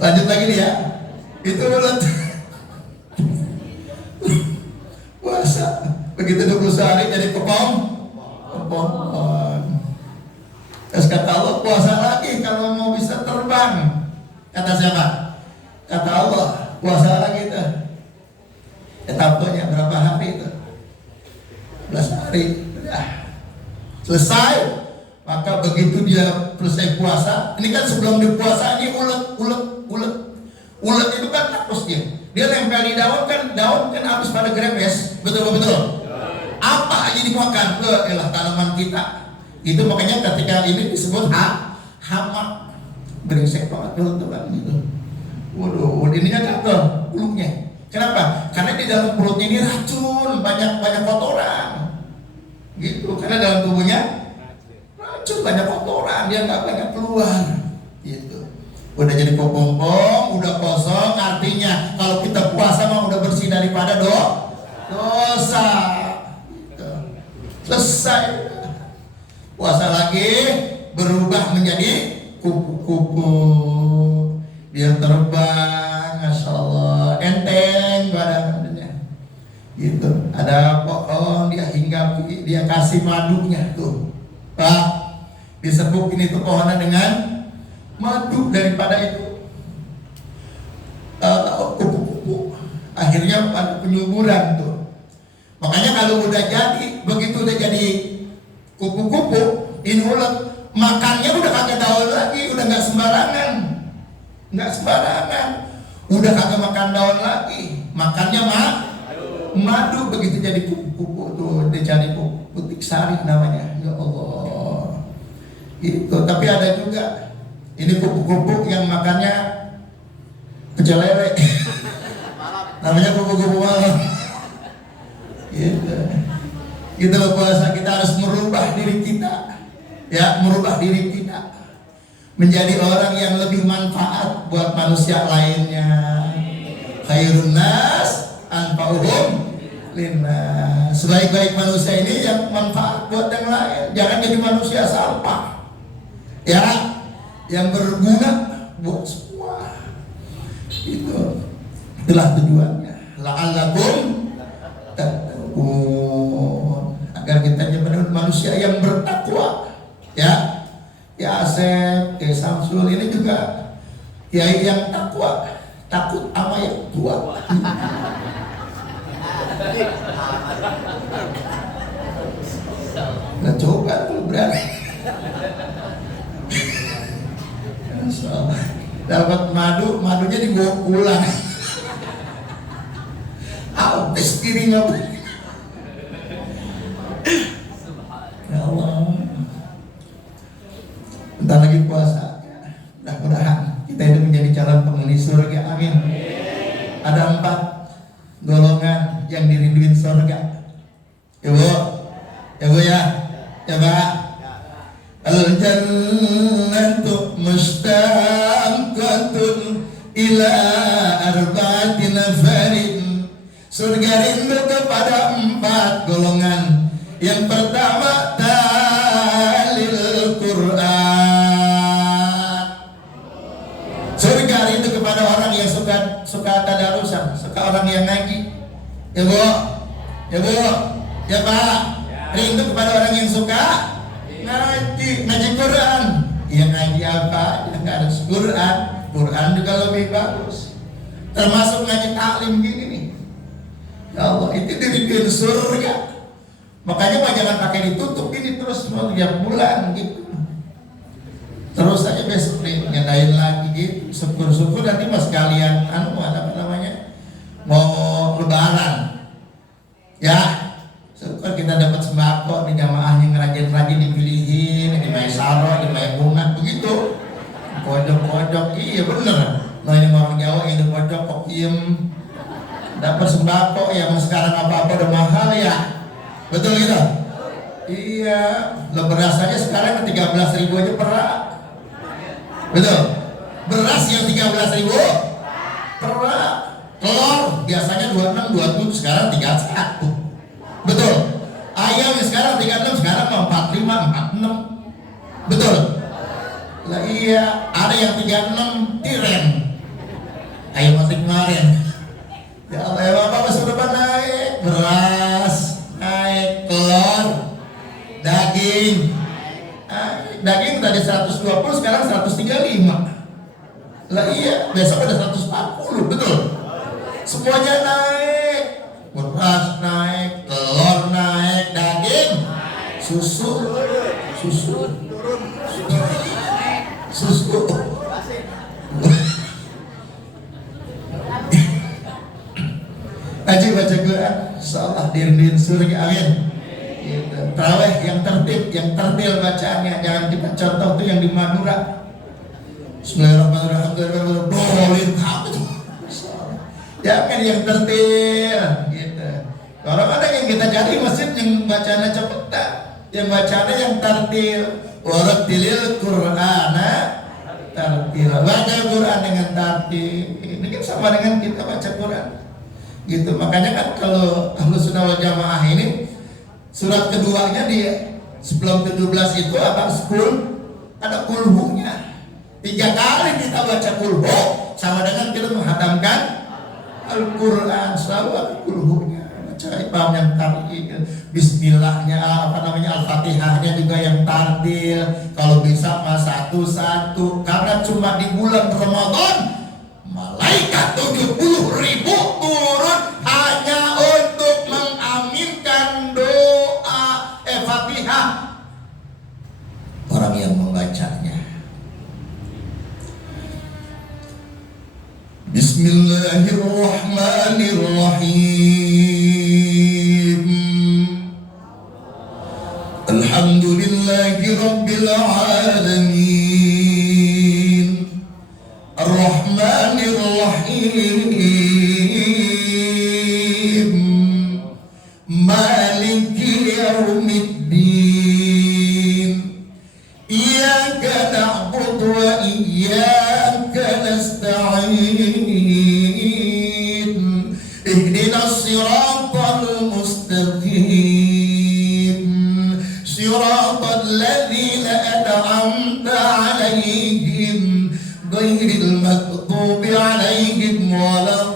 Lanjut lagi nih ya. Itu ulet. Puasa. Begitu 20 hari jadi kepong. Terus kata Allah, puasa lagi kalau mau bisa terbang. Kata siapa? Kata Allah, puasa lagi itu. Etapenya berapa hari itu? 11 hari. Selesai. Maka begitu dia selesai puasa, ini kan sebelum dia puasa ini ulet itu kan terus dia nempel di daun kan habis pada grepes, betul. Apa aja dimakan ke tanaman kita. Itu makanya ketika ini disebut hama. Beresek banget teman-teman gitu. Waduh, ininya gagal kuluknya. Kenapa? Karena di dalam perut ini racun, banyak kotoran. Gitu, karena dalam tubuhnya racun, banyak kotoran, dia nggak banyak keluar. Gitu. Udah jadi pompong, udah kosong, artinya kalau kita puasa mah udah bersih daripada dosa. Gitu. Selesai. Puasa lagi berubah menjadi kupu-kupu, dia terbang, masya Allah, enteng badannya, gitu. Ada pohon, dia hinggapi, dia kasih madunya tuh, Pak, disebut ini tuh pohonnya dengan madu daripada itu kupu-kupu, akhirnya pada penyuburan tuh. Makanya kalau udah jadi, begitu udah jadi kupu-kupu, ini ulet. Makannya udah kagak daun lagi, udah nggak sembarangan, udah kagak makan daun lagi, makannya madu. Begitu jadi kupu-kupu tuh, dia jadi putik sari namanya, ya Allah. Gitu. Tapi ada juga ini kupu-kupu yang makannya pecel lele, namanya kupu-kupu malam. Gitu. Gitu loh, puasa kita harus merubah diri kita. Ya, merubah diri kita menjadi orang yang lebih manfaat buat manusia lainnya. Khairun nas anfa'uhum linnas. Sebaik-baik manusia ini yang manfaat buat yang lain. Jangan jadi manusia sampah. Ya, yang berguna buat semua. Itulah tujuannya. La'allakum tattaqun. Agar kita jadi manusia yang bertakwa. Ya Asep, Samsul ini juga kiai yang takwa, takut sama yang tua. Nah, coba tuh berani. Dapat madunya dibawa pulang. Habis piring apa? Ya Allah. Bentar lagi puasa. Mudah-mudahan kita ini menjadi calon penghuni surga. Amin. Ada 4 golongan yang dirinduin surga. Ya Bu ya. Ya Pak. Al-jannatu mustaqatun ila arba'ati nafarin. Surga rindu kepada 4 golongan. Yang pertama talil Quran. Surga rindu kepada orang yang suka tadarusan, suka orang yang ngaji. Ya Bu, ya Pak. Rindu kepada orang yang suka ngaji Quran. Ya ngaji apa? Yang harus Quran juga lebih bagus. Termasuk ngaji taklim gini nih. Ya Allah, itu dirinduin surga. Makanya jangan pakai ditutup ini terus tiap bulan gitu. Terus aja besok nih ngedain lagi gitu. Syukur-syukur nanti mas kalian mau lebaran. Ya, syukur kita dapat sembako di jamaahnya ngerajin-rajin dipilihin, di Maisaro, di Maibungan begitu. Pojok-pojok, iya bener. Nanya orang Jawa yang di pojok kok diem. Dapat sembako ya, mas sekarang apa-apa udah mahal ya. Betul gitu? Iya, beras aja sekarang 13.000 aja perak. Betul? Beras yang 13.000 perak. Telur biasanya 26, 27, sekarang 31. Betul? Ayam sekarang 36, sekarang 45, 46. Betul? Lah iya, ada yang 36 tiren. Ayo masih kemarin. Ya Allah, ya Bapak sudah naik beras, naik telur, daging. Daging tadi 120, sekarang 135. Lah iya, besok ada 140, betul? Semuanya naik. Beras naik, telur naik, daging, susu. Aji baca Quran, insyaallah dirinduin surga, amin. Gitu. Tarawih yang tertil bacaannya, jangan kita contoh tuh yang di Madura. Bismillahirrahmanirrahim. Boleh apa tuh? Jangan yang tertil, gitu. Kalau ada yang kita cari masjid yang bacanya cepet, yang bacanya yang tertil. Warattilil Qur'ana tartila. Baca Quran dengan tartil. Ini kan sama dengan kita baca Quran. Gitu. Makanya kan kalau Ahlus Sunnah wal Jamaah ini surat keduanya di sebelum 17 itu apa? Ada kulhunya. 3 kali kita baca kulhu sama dengan kita menghatamkan Al-Quran, selalu ada kulhunya. Baca imam yang tartil, bismillahnya Al-Fatihahnya juga yang tartil. Kalau bisa mah satu-satu, karena cuma di bulan Ramadan malaikat 70.000 turun hanya untuk mengaminkan doa Fatihah orang yang membacanya. Bismillahirrahmanirrahim. Alhamdulillahi Rabbil Alamin. Ar-Rahmanir Rahim. Maliki Yaumiddin. Iyyaka na'budu wa iyyaka nasta'in. Ihdinas siratal mustaqim. Siratal ladzina an'amta 'alaihim ghairil maghdubi 'alaihim waladdallin.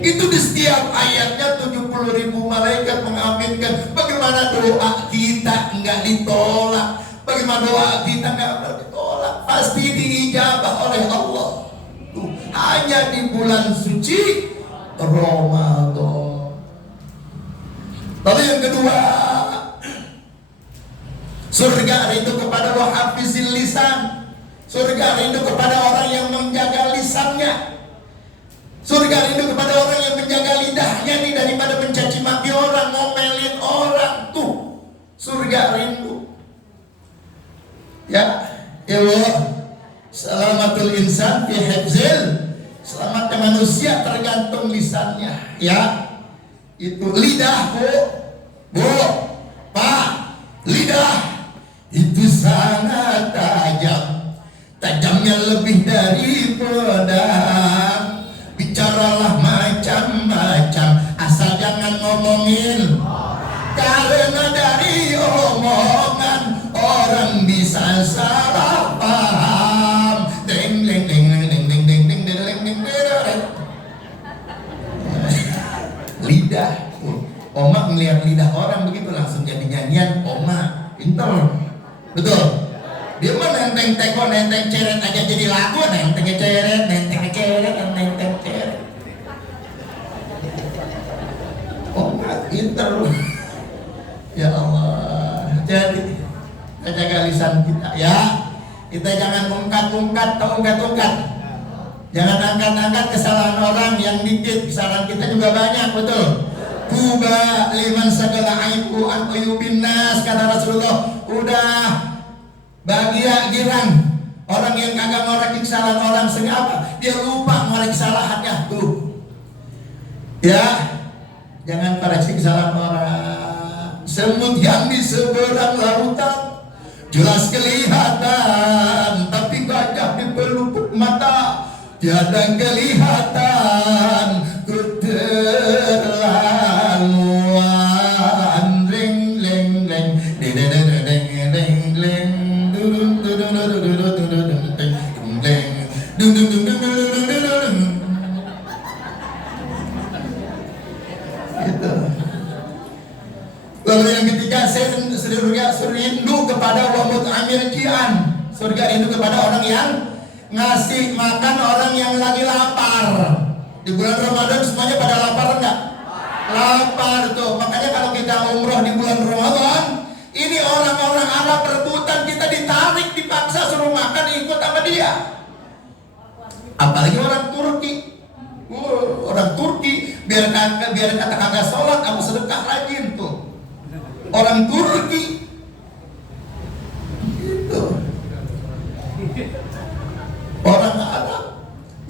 Itu di setiap ayatnya 70.000 malaikat mengaminkan. Bagaimana doa kita enggak ditolak? Bagaimana doa kita enggak ditolak? Pasti diijabah oleh Allah. Tuh, hanya di bulan suci Ramadan. Lalu yang kedua, surga rindu kepada wahafizil lisan. Surga rindu kepada orang yang menjaga lisannya. Surga rindu kepada orang yang menjaga lidahnya nih, daripada mencaci maki orang, ngomelin orang. Tuh, surga rindu. Ya Allah, selamatul insan fi hifzil. Selamatnya manusia tergantung lisannya. Ya, itu lidah, bu, pak, lidah itu sangat tajam. Tajamnya lebih dari pedang. Bicaralah macam-macam, asal jangan ngomongin. Karena dari omongan orang bisa salah paham. Deng deng deng deng deng deng deng deng deng deng deng. Lidah, Oma melihat lidah orang begitu langsung jadi nyanyian. Oma pintar, betul. Dia mah nenteng teko, nenteng ceret aja jadi lagu. Nenteng ceret, nenteng ceret, nenteng ceret. Oma pintar. Ya Allah, jadi kita jaga lisan kita ya. Kita jangan ungkat-ungkat atau ungkat-ungkat. Jangan angkat-angkat kesalahan orang yang dikit, kesalahan kita juga banyak, betul. Tuba liman sagala aibu an uyubin nas, kata Rasulullah. Udah bahagia girang orang yang kagak ngoreksi kesalahan orang, sehingga apa? Dia lupa ngoreksi kesalahannya tuh. Ya, jangan koreksi kesalahan orang. Semut yang di seberang lautan jelas kelihatan, tapi gajah di pelupuk mata tiada kelihatan keterlaluan. Lalu yang ketiga, surga rindu kepada wamut amir jian. Surga rindu kepada orang yang ngasih makan orang yang lagi lapar. Di bulan Ramadan semuanya pada lapar enggak? Lapar tuh. Makanya kalau kita umroh di bulan Ramadan, ini orang-orang Arab rebutan, kita ditarik, dipaksa suruh makan, ikut sama dia. Apalagi orang Turki. Orang Turki biar kata kagak sholat, kamu sedekah rajin tuh. Orang Turki gitu. Orang Arab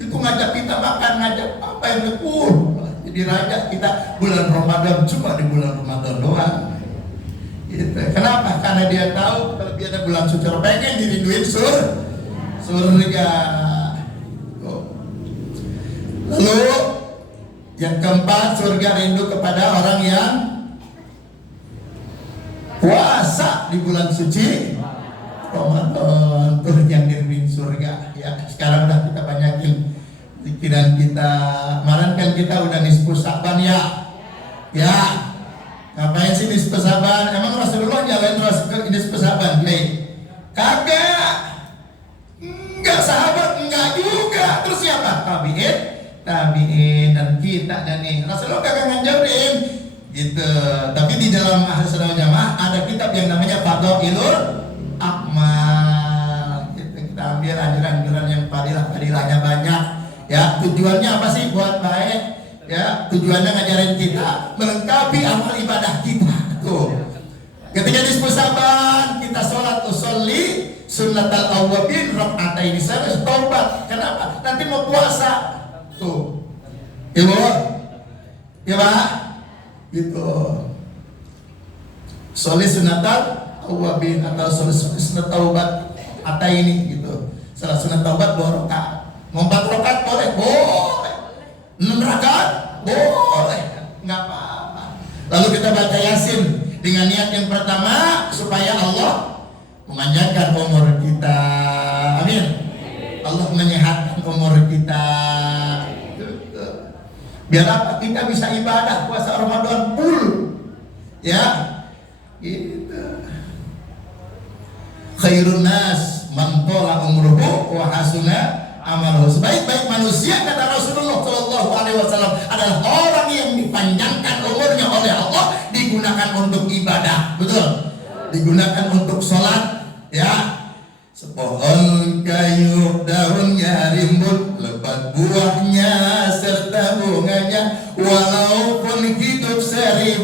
itu ngajak kita makan, ngajak apa yang lekul. Jadi raja kita bulan Ramadan, cuma di bulan Ramadan doang. Gitu. Kenapa? Karena dia tahu kalau dia ada bulan suci, pengen dirinduin surga. Lalu yang keempat, surga rindu kepada orang yang puasa di bulan suci Ramadan, tuh yang dirinduin surga. Ya, sekarang udah kita banyakin pikiran kita. Kemarin kan kita udah nisfu Sa'ban ya. Ya. Ngapain sih nisfu Sa'ban? Emang Rasulullah nyalain nisfu Sa'ban? Kagak. Enggak, sahabat enggak juga. Terus siapa? Tabi'in dan kita dan nih. Rasulullah kagak ngajarin gitu. Tapi di dalam Ahlus Sunnah wal Jamaah ada kitab yang namanya Fadhailul A'mal. Gitu. Kita ambil anjuran-anjuran yang fadilah-fadilahnya banyak. Ya, tujuannya apa sih? Buat baik. Ya, tujuannya ngajarin kita melengkapi amal ibadah kita. Tuh. Ketika di Sa'ban kita sholat usolli sunnatal awwabin raka'ataini, saya taubat. Kenapa? Nanti mau puasa. Tuh. Ibu. Ya, Pak. Gitu. Sholli sunnatal awwabin atau sholli sunnat taubat ataini gitu. Salah sunat taubat 2 rakaat. Mau 4 rakaat boleh? Boleh. 6 rakaat? Boleh. Enggak apa-apa. Lalu kita baca Yasin dengan niat yang pertama supaya Allah memanjangkan umur kita. Amin. Allah menyehatkan umur kita. Biar apa? Kita bisa ibadah puasa Ramadan full. Ya. Gitu. Khairun nas man tala umruhu wa hasuna amaluhu. Sebaik-baik manusia kata Rasulullah sallallahu alaihi wasallam adalah orang yang dipanjangkan umurnya oleh Allah, digunakan untuk ibadah. Betul? Digunakan untuk sholat, ya. Sepohon kayu daunnya rimbun, lebat buahnya serta bunganya, walaupun hidup 1000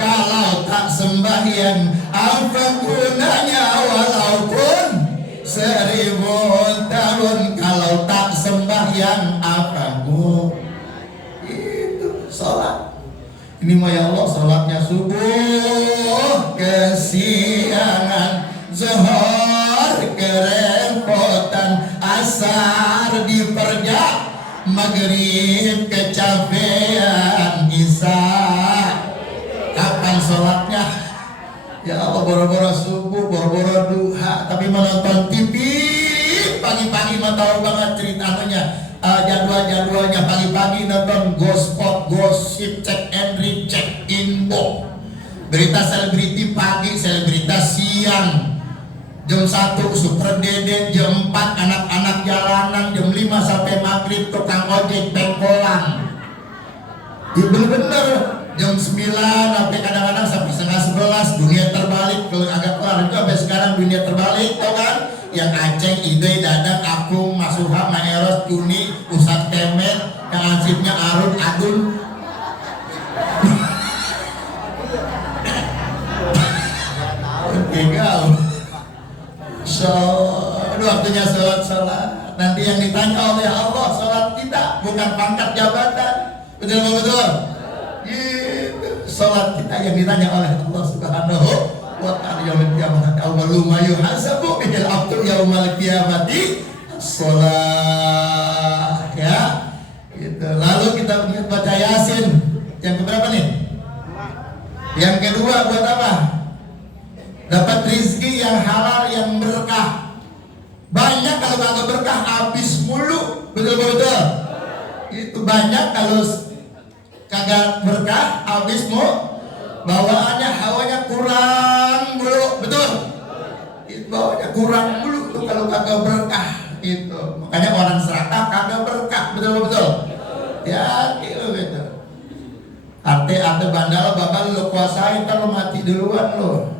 kalau tak sembahyang apa gunanya, walaupun 1000 tahun kalau tak sembahyang apa gunanya. Itu sholat. Ini mah ya Allah, sholatnya subuh kesiangan, zuhur kerepotan, asar diperjak, maghrib kecapean, isya. Kapan sholatnya? Ya Allah, boro-boro subuh, boro-boro duha, tapi menonton TV pagi-pagi mah tahu banget ceritanya. Jadwal-jadwalnya pagi-pagi nonton Gospot, gosip, check and recheck, info. Berita selebriti pagi, selebritas siang. Jam 1 Super Dede, jam 4 anak-anak jalanan, jam 5 sampai maghrib tukang ojek pengkolan. Ya bener-bener jam 9 sampai kadang-kadang sampai setengah 11 dunia terbalik. Kalau agak kelar itu sampai sekarang dunia terbalik, tau kan? Yang Aceh, Idoi, Dadang, Akung, Masuha, Maeros, Juni, Ustadz Kemet, yang ansipnya Arun, Adun. Gagal. So, itu waktunya sholat. Nanti yang ditanya oleh Allah sholat kita, bukan pangkat jabatan. Betul-betul. Gitu. Sholat kita yang ditanya oleh Allah Subhanahu wa ta'ala yaumil qiyamah. Awwalu ma yuhasabu bihil abdu yaumal qiyamati sholat. Ya. Gitu. Lalu kita baca Yasin. Yang keberapa nih? Yang kedua buat apa? Dapat rizki yang halal, yang berkah. Banyak kalau kagak berkah habis mulu. Betul-betul. Itu banyak kalau kagak berkah habis bawaannya hawanya kurang mulu, betul? Bawaannya kurang mulu tuh kalau kagak berkah itu. Makanya orang serakah kagak berkah, betul? Ya, gitu. Ate bandala babal lo kuasain, ntar lo mati duluan lo.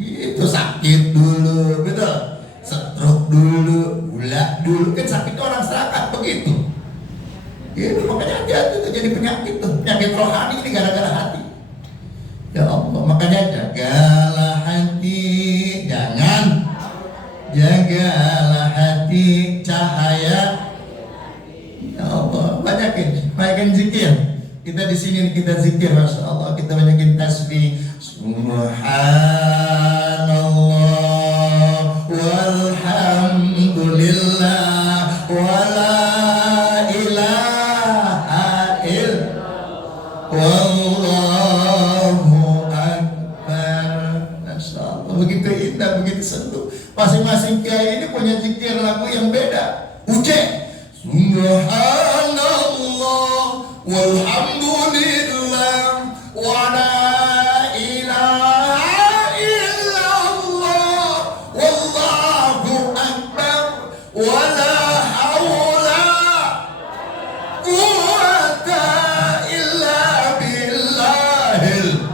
Itu sakit dulu, betul? Stroke dulu, gula dulu, kan sakit orang serakah begitu. Gitu, makanya hati-hati itu jadi penyakit tuh, penyakit rohani ini gara-gara hati. Ya Allah, makanya jagalah hati, jagalah hati, cahaya. Ya Allah, banyakin zikir. Kita di sini kita zikir, masya Allah, kita banyakin tasbih. Subhanallah walhamdulillah wala ilaha illallah wallahu akbar. Masya Allah, begitu indah, begitu sentuh. Masing-masing kiai ini punya zikir lagu yang beda. Ucap Subhanallah walhamdulillah wa la ilaha illallah wallahu akbar wa la hawla quwwata illa billahil.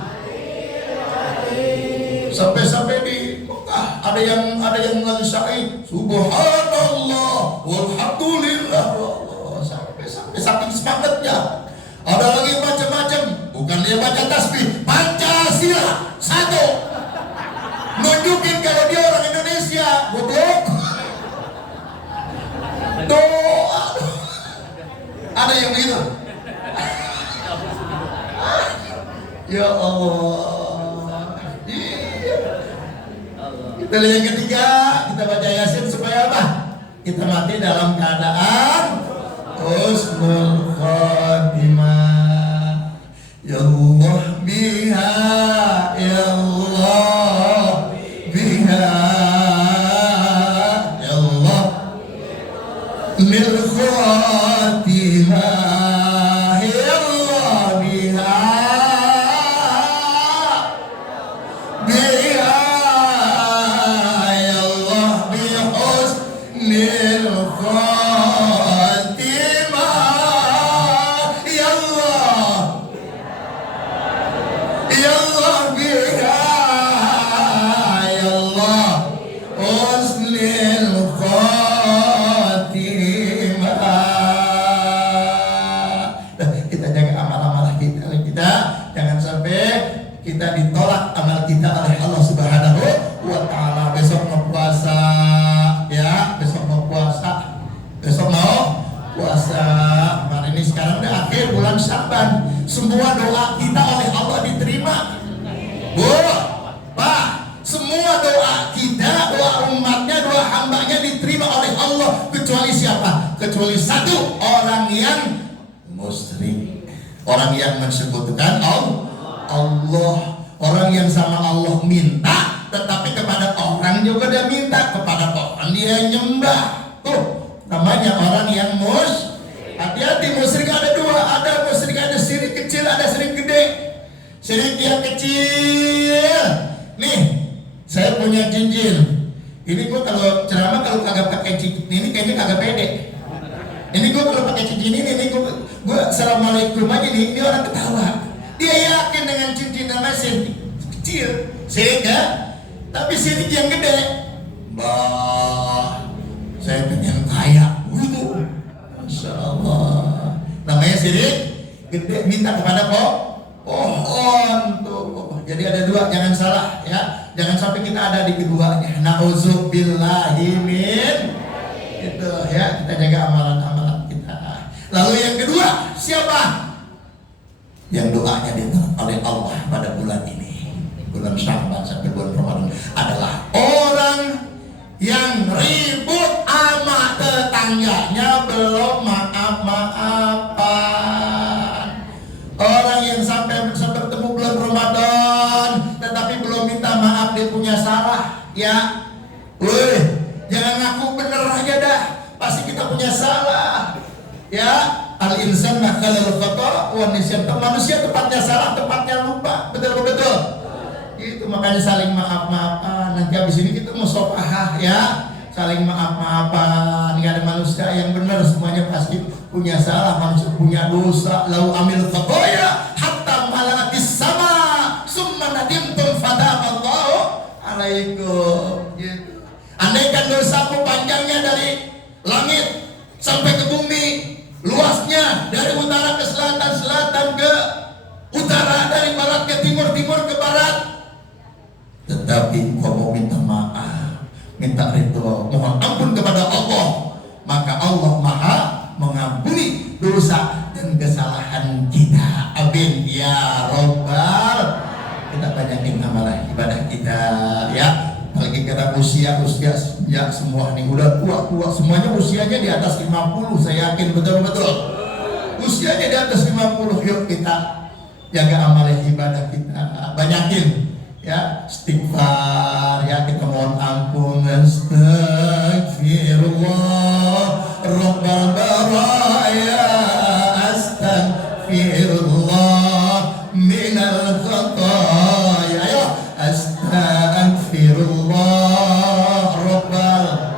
Sampai di Mekah ada yang lagi syai subhanallah walhamdulillah. Sampai saking semangatnya. Ada lagi macam-macam, bukan dia baca tasbih, Pancasila satu, nunjukin kalau dia orang Indonesia, goblok. Doa, ada yang begitu. Ya Allah. Iya. Kita lihat yang ketiga, kita baca Yasin supaya apa? Kita mati dalam keadaan husnul khatimah. Ya Allah biha, ya Allah biha, ya Allah lil khatimah, ya Allah biha, biha, ya Allah bi husnil kita ditolak amal kita oleh Allah Subhanahu wa Ta'ala. Besok mau puasa, ya, besok mau puasa. Hari ini sekarang udah akhir bulan Syaban. Semua doa kita oleh Allah diterima. Pak, semua doa kita, doa umatnya, doa hambanya diterima oleh Allah. Kecuali siapa? Kecuali satu, orang yang musyrik, orang yang mensekutukan Allah, orang yang sama Allah minta, tetapi kepada orang juga dia minta, kepada orang dia nyembah. Tuh namanya orang yang hati-hati. Musyrik ada dua, ada musyrik, ada syirik kecil, ada syirik gede. Syirik yang kecil, nih saya punya cincin, ini gua kalau ceramah kalau kagak pakai cincin ini kayaknya kagak pede. Ini gua kalau pakai cincin ini gua assalamualaikum aja nih, ini orang ketawa. Dia yakin dengan cincin namanya syirik kecil, syirik ya, tapi syirik yang gede, bah, saya pengen kaya, gitu, Masya Allah. Namanya syirik gede, minta kepada pohon tuh. Jadi ada dua, jangan salah ya, jangan sampai kita ada di keduanya. Nauzubillahi min, itu ya, kita jaga amalan-amalan kita. Lalu yang kedua, siapa? Yang doanya diterima oleh Allah pada bulan ini, bulan Sya'ban sampai bulan Ramadan, adalah orang yang ribut sama tetangganya belum maaf-maafan. Orang yang sampai bertemu bulan Ramadan tetapi belum minta maaf dia punya salah, ya. Woi, jangan ngaku bener aja dah, pasti kita punya salah, ya. Al-insan insan khalal khata wa nisyan. Manusia tepatnya salah, tepatnya lupa. Betul. Itu makanya saling maaf-maafan. Nanti habis ini kita musafahah ya. Saling maaf-maafan. Enggak ada manusia yang benar, semuanya pasti punya salah, manusia punya dosa. Lau amil khataya hatta malatis sama summa nadimtum fataballahu alaikum. Gitu. Andaikan dosamu panjangnya dari langit sampai ke bumi, luasnya dari utara ke selatan, selatan ke utara, dari barat ke timur, timur ke barat, tetapi kau mau minta maaf, minta ridho, mohon ampun kepada Allah, maka Allah Maha mengampuni dosa dan kesalahan kita. Amin ya Rabbal. Kita banyakin amalan ibadah kita ya. Apalagi kita usia ya semua nih udah tua semuanya, usianya di atas 50, saya yakin betul usianya di atas 50. Yuk kita jaga amal ibadah kita, banyakin ya, istighfar ya, kita mohon ampun. Astagfirullah rabbal baraya, astagfirullah minal khataya. Ayo astagfirullah rabbal,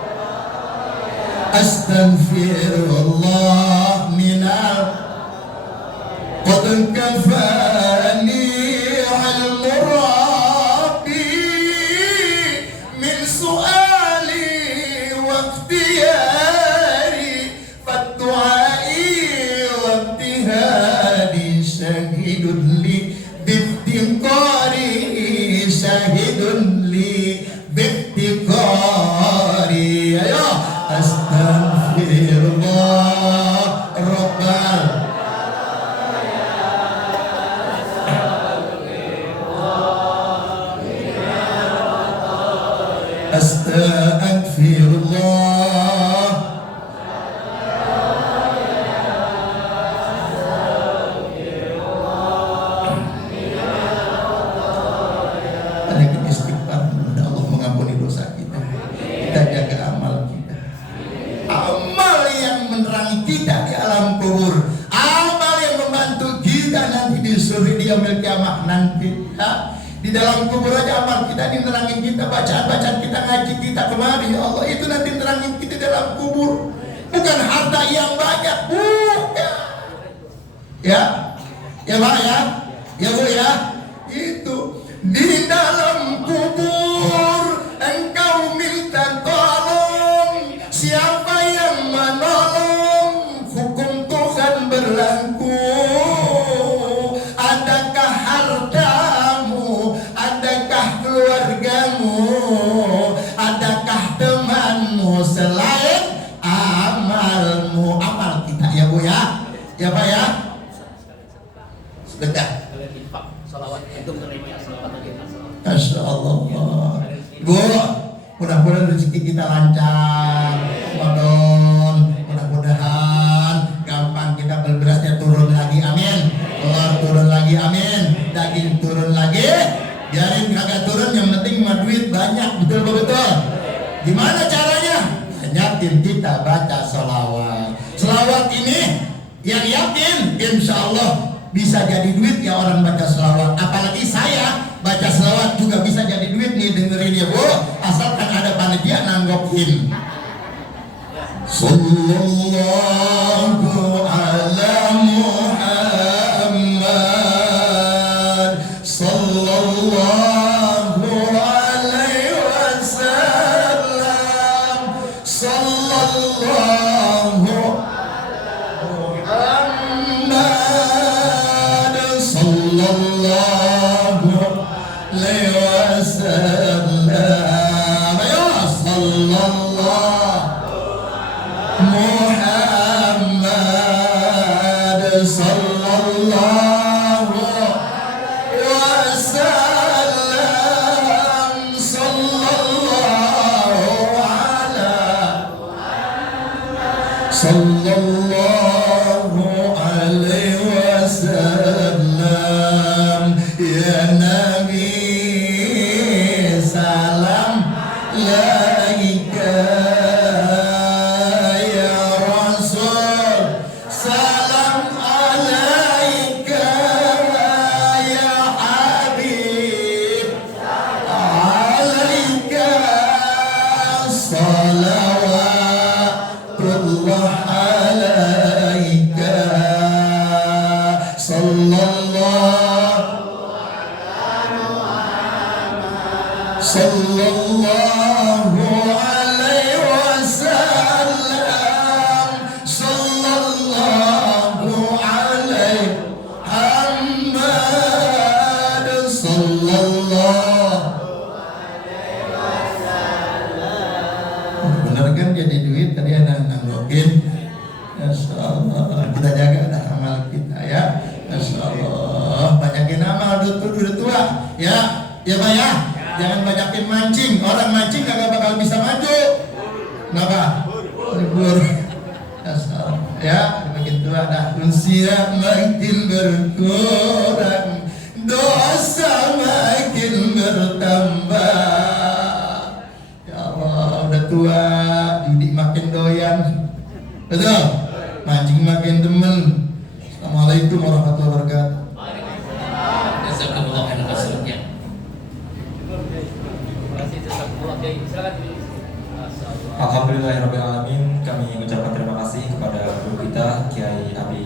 astagfirullah minal qad kafani ilmu rabbi min su'ali wa ikhtiyari fattu'ai wa iktihadi syahidun li biftiqari, syahidun li biftiqari. Ayo astagfirullah rabbal, astagfirullah. Banyakin istighfar, mudah Allah mengampuni dosa kita. Kita jaga amal kita, amal yang menerangi kita di alam kubur, amal yang membantu kita nanti di suri di yaumil kiamah nanti ya. Di dalam kubur aja amal kita diterangin kita, bacaan-bacaan kita, ngaji kita kemari ya Allah, itu nanti nerangin kita dalam kubur. Bukan harta yang banyak, bukan ya Pak ya Bu ya, itu di dalam kubur engkau minta tolong, siapa yang menolong, hukum Tuhan berlaku. Adakah hartamu, adakah keluargamu, adakah temanmu selain amalmu? Amal kita ya Bu ya Pak ya. Sedekah, salawat itu menerima salawat lagi. Masya Allah. Bu, mudah-mudahan rezeki kita lancar, Ramadan, mudah-mudahan gampang kita beli berasnya turun lagi, amin. Telur turun lagi, amin. Daging turun lagi, biarin kagak turun, yang penting mah duit banyak, betul. Gimana caranya? Banyakin kita baca sholawat. Sholawat ini yang yakin, insya Allah bisa jadi duit ya orang baca sholawat. Apalagi saya baca sholawat juga bisa jadi duit nih, dengerin ya Bu, asalkan ada panitia nanggopin. Sallallahu ala Muhammad, sallallahu alaihi wasallam, sallallahu Muhammad, sallallahu alaihi wasallam. Ayo sallallahu Muhammad, sallallahu wasallam, sallallahu ala, sallallahu alaihi wasallam. Ya Nabi salam laika, ya Rasul salam sallallahu alaihi wasallam, sallallahu alaihi Muhammad, sallallahu. Bener kan jadi duit tadi anak nanggopin. Insyaallah kita jaga dah amal kita ya. Insyaallah banyakin amal udah tua ya. Ya Pak ya. Jangan banyakin mancing. Orang mancing kagak bakal bisa maju. Kenapa? Libur. Ya, makin tua dah usia makin berkurang, dosa makin bertambah. Ya Allah, udah tua, judi makin doyan. Betul? Mancing makin demen. Assalamualaikum warahmatullahi wabarakatuh. Jazakumullah khairan katsira. Alhamdulillahirrahmanirrahim. Kami mengucapkan terima kasih kepada guru kita Kiai Abi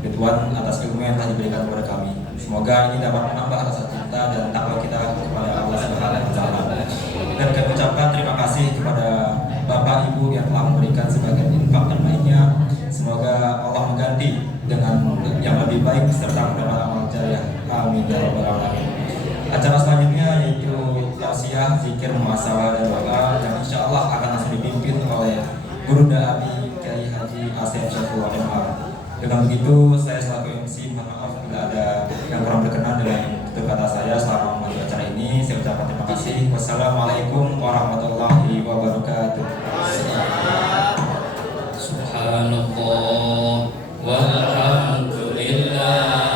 Ridwan atas ilmu yang telah diberikan kepada kami. Semoga ini dapat menambah rasa cinta dan takwa kita kepada Allah Subhanahu wa Ta'ala. Dan kami ucapkan terima kasih kepada Bapak Ibu yang telah memberikan sebagian infak dan lainnya. Semoga Allah mengganti dengan yang lebih baik serta mendapat amal jariah. Amin ya rabbal alamin. Acara selanjutnya yaitu tausiah, zikir, muhasabah dan doa yang insya Allah akan langsung dipimpin oleh Guru Abi Kiai Haji Asep Syaifullah MA. Dengan begitu saya selaku MC mohon maaf bila ada yang kurang berkenan dengan tutur kata saya selama memandu acara ini. Saya ucapkan terima kasih. Wassalamualaikum warahmatullahi wabarakatuh. Subhanallah walhamdulillah.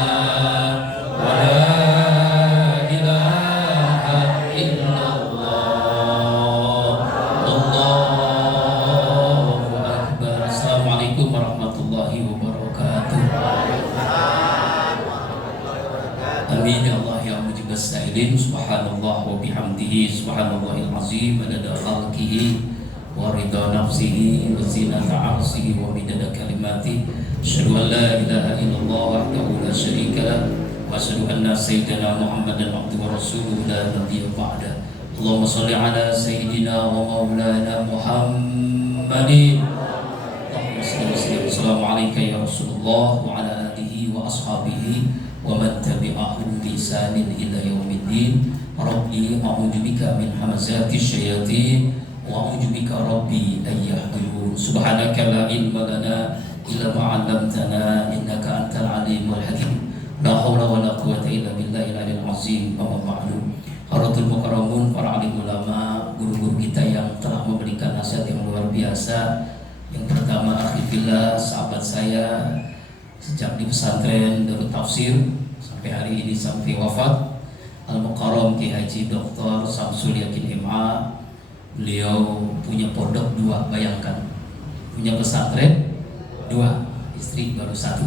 Subhanallah wa bihamdihi subhanallahil azim adada khalqihi wa ridha nafsihi wa zinata arsihi wa midada kalimati. Asyhadu an la ilaha illallah wahdahu la syarika lah wa asyhadu anna sayyidina Muhammadan abduhu wa rasuluhu la nabiyya ba'da. Allahumma shalli ala sayyidina wa maulana Muhammadin. Allahumma salli wa sallim. Assalamualaikum ya Rasulullah wa ala alihi wa ashabihi wa man tabi'ahum bi ihsanin ila yaumiddin. Rabbi a'udzubika min hamazati syayatin wa a'udzubika rabbi an yahdurun. Subhanaka la ilma lana illa ma 'allamtana innaka antal alimul hakim. La haula wa la quwwata illa billahil aliyyil azim. Wa ba'du. Haratul mukarramun, para alim ulama, guru-guru kita yang telah memberikan nasihat yang luar biasa. Yang pertama, akhi fillah, sahabat saya sejak di pesantren Darut Tafsir sampai hari ini sampai wafat, Al-Mukarram Ki Haji Dr. Samsul Yakin MA. Beliau punya pondok 2, bayangkan, punya pesantren 2, istri baru 1.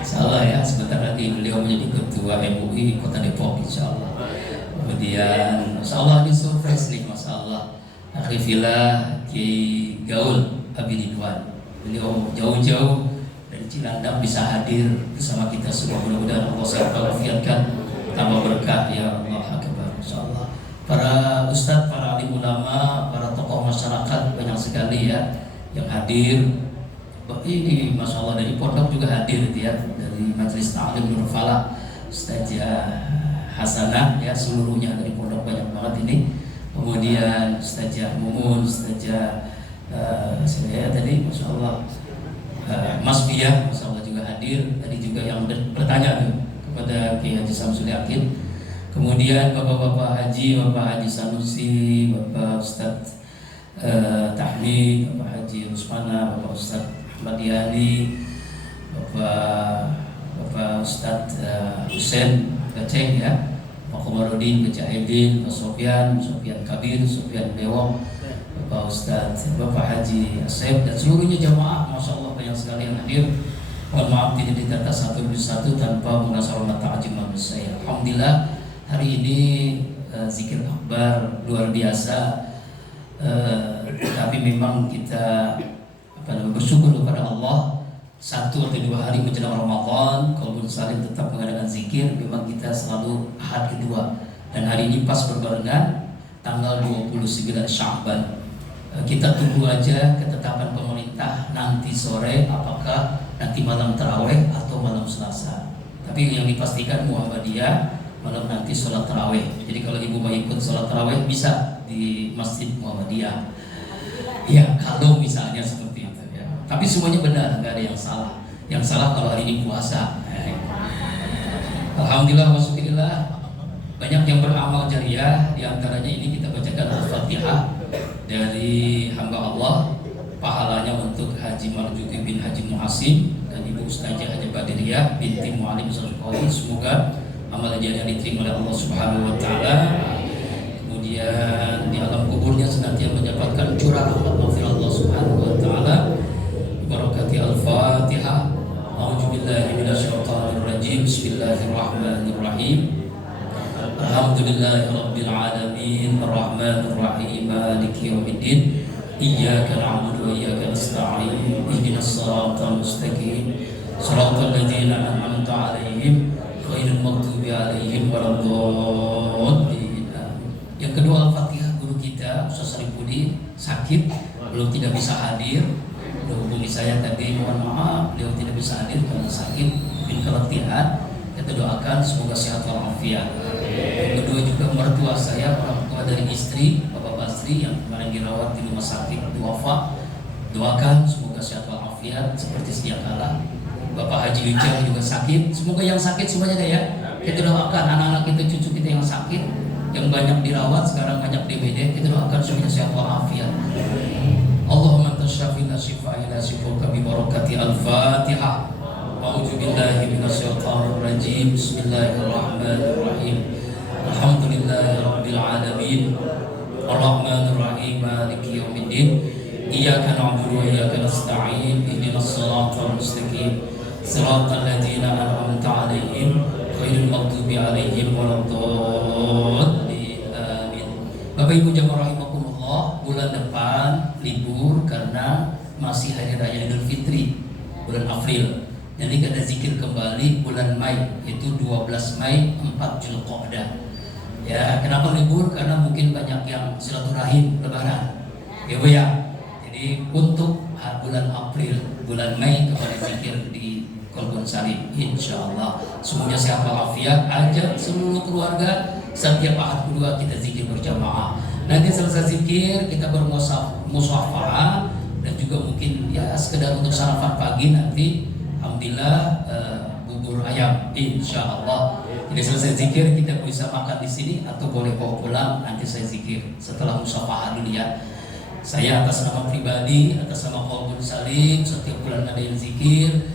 Insyaallah ya, sebentar lagi beliau menjadi ketua MUI Kota Depok insyaallah. Kemudian insyaallah ini surprise nih, masyaallah. Akhi fillah Ki Gaul Abi Ridwan, beliau jauh-jauh dari Cilandak bisa hadir bersama kita semua. Mudah-mudahan Allah sehat walafiatkan, tambah berkah ya Allah akbar insyaallah. Para ustadz, para alim ulama, para tokoh masyarakat banyak sekali ya yang hadir. Ini masya Allah dari pondok juga hadir ya, dari Majelis Ta'lim Nur Falah, Ustazah Hasanah ya, seluruhnya dari pondok banyak banget ini. Kemudian Ustazah Mumun, Ustazah saya tadi masya Allah Mas Bia, masya Allah juga hadir. Tadi juga yang bertanya tuh kepada Kiai Haji Samsul Yakin. Kemudian bapak-bapak haji, Bapak Haji Sanusi, Bapak Ustadz Tahmid, Bapak Haji Rusmana, Bapak Ustadz Ahmad Yani, Bapak Ustadz Husain Gaceng ya, Pak Komarudin, Baca Aidin, Pak Sofyan Kabir, Sofyan Bewong, Bapak Ustadz, Bapak Haji Asep, dan seluruhnya jamaah, masya Allah banyak sekali yang hadir. Mohon maaf tidak ditata satu demi satu tanpa mengasal ta'ajim manusia. Alhamdulillah hari ini zikir akbar luar biasa. Tapi memang kita bersyukur kepada Allah 1 atau 2 hari menjelang Ramadan, Qalbun Salim tetap mengadakan zikir. Memang kita selalu ahad kedua, dan hari ini pas berbarengan tanggal 29 Sya'ban. Kita tunggu aja ketetapan pemerintah nanti sore, apakah nanti malam tarawih atau malam Selasa. Tapi yang dipastikan Muhammadiyah malam nanti sholat tarawih. Jadi kalau ibu mau ikut sholat tarawih bisa di Masjid Muhammadiyah. Ya kalau misalnya seperti itu ya. Tapi semuanya benar, nggak ada yang salah. Yang salah kalau hari ini puasa. Alhamdulillah wasyukurillah, banyak yang beramal jariah. Di antaranya ini kita bacakan Al-Fatihah dari hamba Allah, pahalanya untuk Haji Marjuki bin Haji Muhasim dan Ibu Ustazah Haji Badiriyah binti Mu'alim Sarqawi. Semoga amal jariah diterima oleh Allah Subhanahu wa taala. Kemudian di alam kuburnya senantiasa mendapatkan curah rahmat maghfirah Allah Subhanahu wa taala. Barakati Al-Fatihah. A'udzubillahi minasyaitonirrajim. Bismillahirrahmanirrahim. Alhamdulillahirabbil alamin, arrahmanir rahim, maliki yaumiddin. Iyyaka na'budu wa iyyaka nasta'in. Ihdinas siratal mustaqim. Shiratal ladzina an'amta 'alaihim ghairil maghdubi 'alaihim waladdallin. Yang kedua Al-Fatihah, guru kita Ustaz Saripudi sakit, belum tidak bisa hadir. Hubungi saya tadi, mohon maaf beliau tidak bisa hadir karena sakit, mungkin keletihan. Kita doakan semoga sehat walafiat. Yang kedua juga mertua saya, orang tua dari istri Bapak Basri yang kemarin dirawat di rumah sakit wafat. Doakan semoga sehat walafiat seperti sedia kala. Bapak Haji Wijaya juga sakit, semoga yang sakit semuanya ya. Kita doakan anak-anak kita, cucu kita yang sakit, yang banyak dirawat, sekarang banyak DBD, kita doakan semuanya sehat walafiat. Allahumma tashafina shifa'ila shifuka bi barakati Al-Fatihah. A'udzu billahi minasyaitonir rajim. Bismillahirrahmanirrahim. Alhamdulillahirabbil alamin. Arrahmanir rahim, maliki yaumiddin. Iyyaka na'budu wa iyyaka nasta'in. Ihdinas siratal mustaqim. Siratal ladzina an'amta 'alaihim ghairil maghdubi 'alaihim waladdallin. Bapak Ibu jamaah rahimakumullah, bulan depan libur karena masih hari raya Idul Fitri, bulan April. Jadi ada zikir kembali bulan Mei, itu 12 Mei 4 Zulqa'dah. Ya, kenapa libur? Karena mungkin banyak yang silaturahim lebaran. Ya Bu ya. Jadi untuk bulan April, bulan Mei kembali zikir di Qalbun Salim, insyaallah. Semuanya sehat walafiat. Ajak seluruh keluarga setiap ahad kedua kita zikir berjamaah. Nanti selesai zikir kita bermusyawarah dan juga mungkin ya sekedar untuk sarapan pagi nanti. Alhamdulillah bubur ayam, insyaallah. Jadi selesai zikir kita bisa makan di sini atau boleh bawa pulang. Nanti saya zikir setelah musyawarah dulu ya. Saya atas nama pribadi, atas nama Qalbun Salim, setiap bulan ada yang zikir.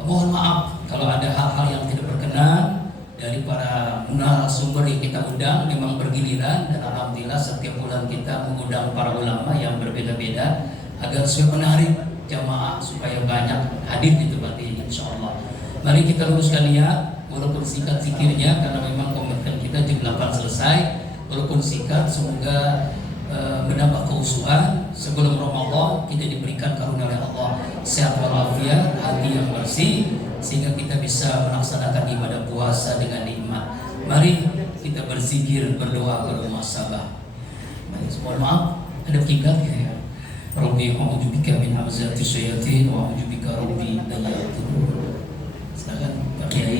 Mohon maaf kalau ada hal-hal yang tidak berkenan dari para narasumber yang kita undang, memang bergiliran, dan alhamdulillah setiap bulan kita mengundang para ulama yang berbeda-beda agar supaya menarik jamaah supaya banyak hadir di tempat ini insyaallah. Mari kita luruskan niat walaupun singkat zikirnya karena memang komitmen kita jam 8 selesai. Walaupun singkat, semoga menambah keusuhan sebelum Ramadan kita diberikan karunia oleh Allah sehat walafiat, hati yang bersih sehingga kita bisa melaksanakan ibadah puasa dengan nikmat. Mari kita berzikir, berdoa, bermuhasabah. Mohon maaf, ada kiblat ya. Rabbi a'udzubika min hamazati syayatin wa a'udzubika rabbi an yahdurun. Silakan Pak Kiai.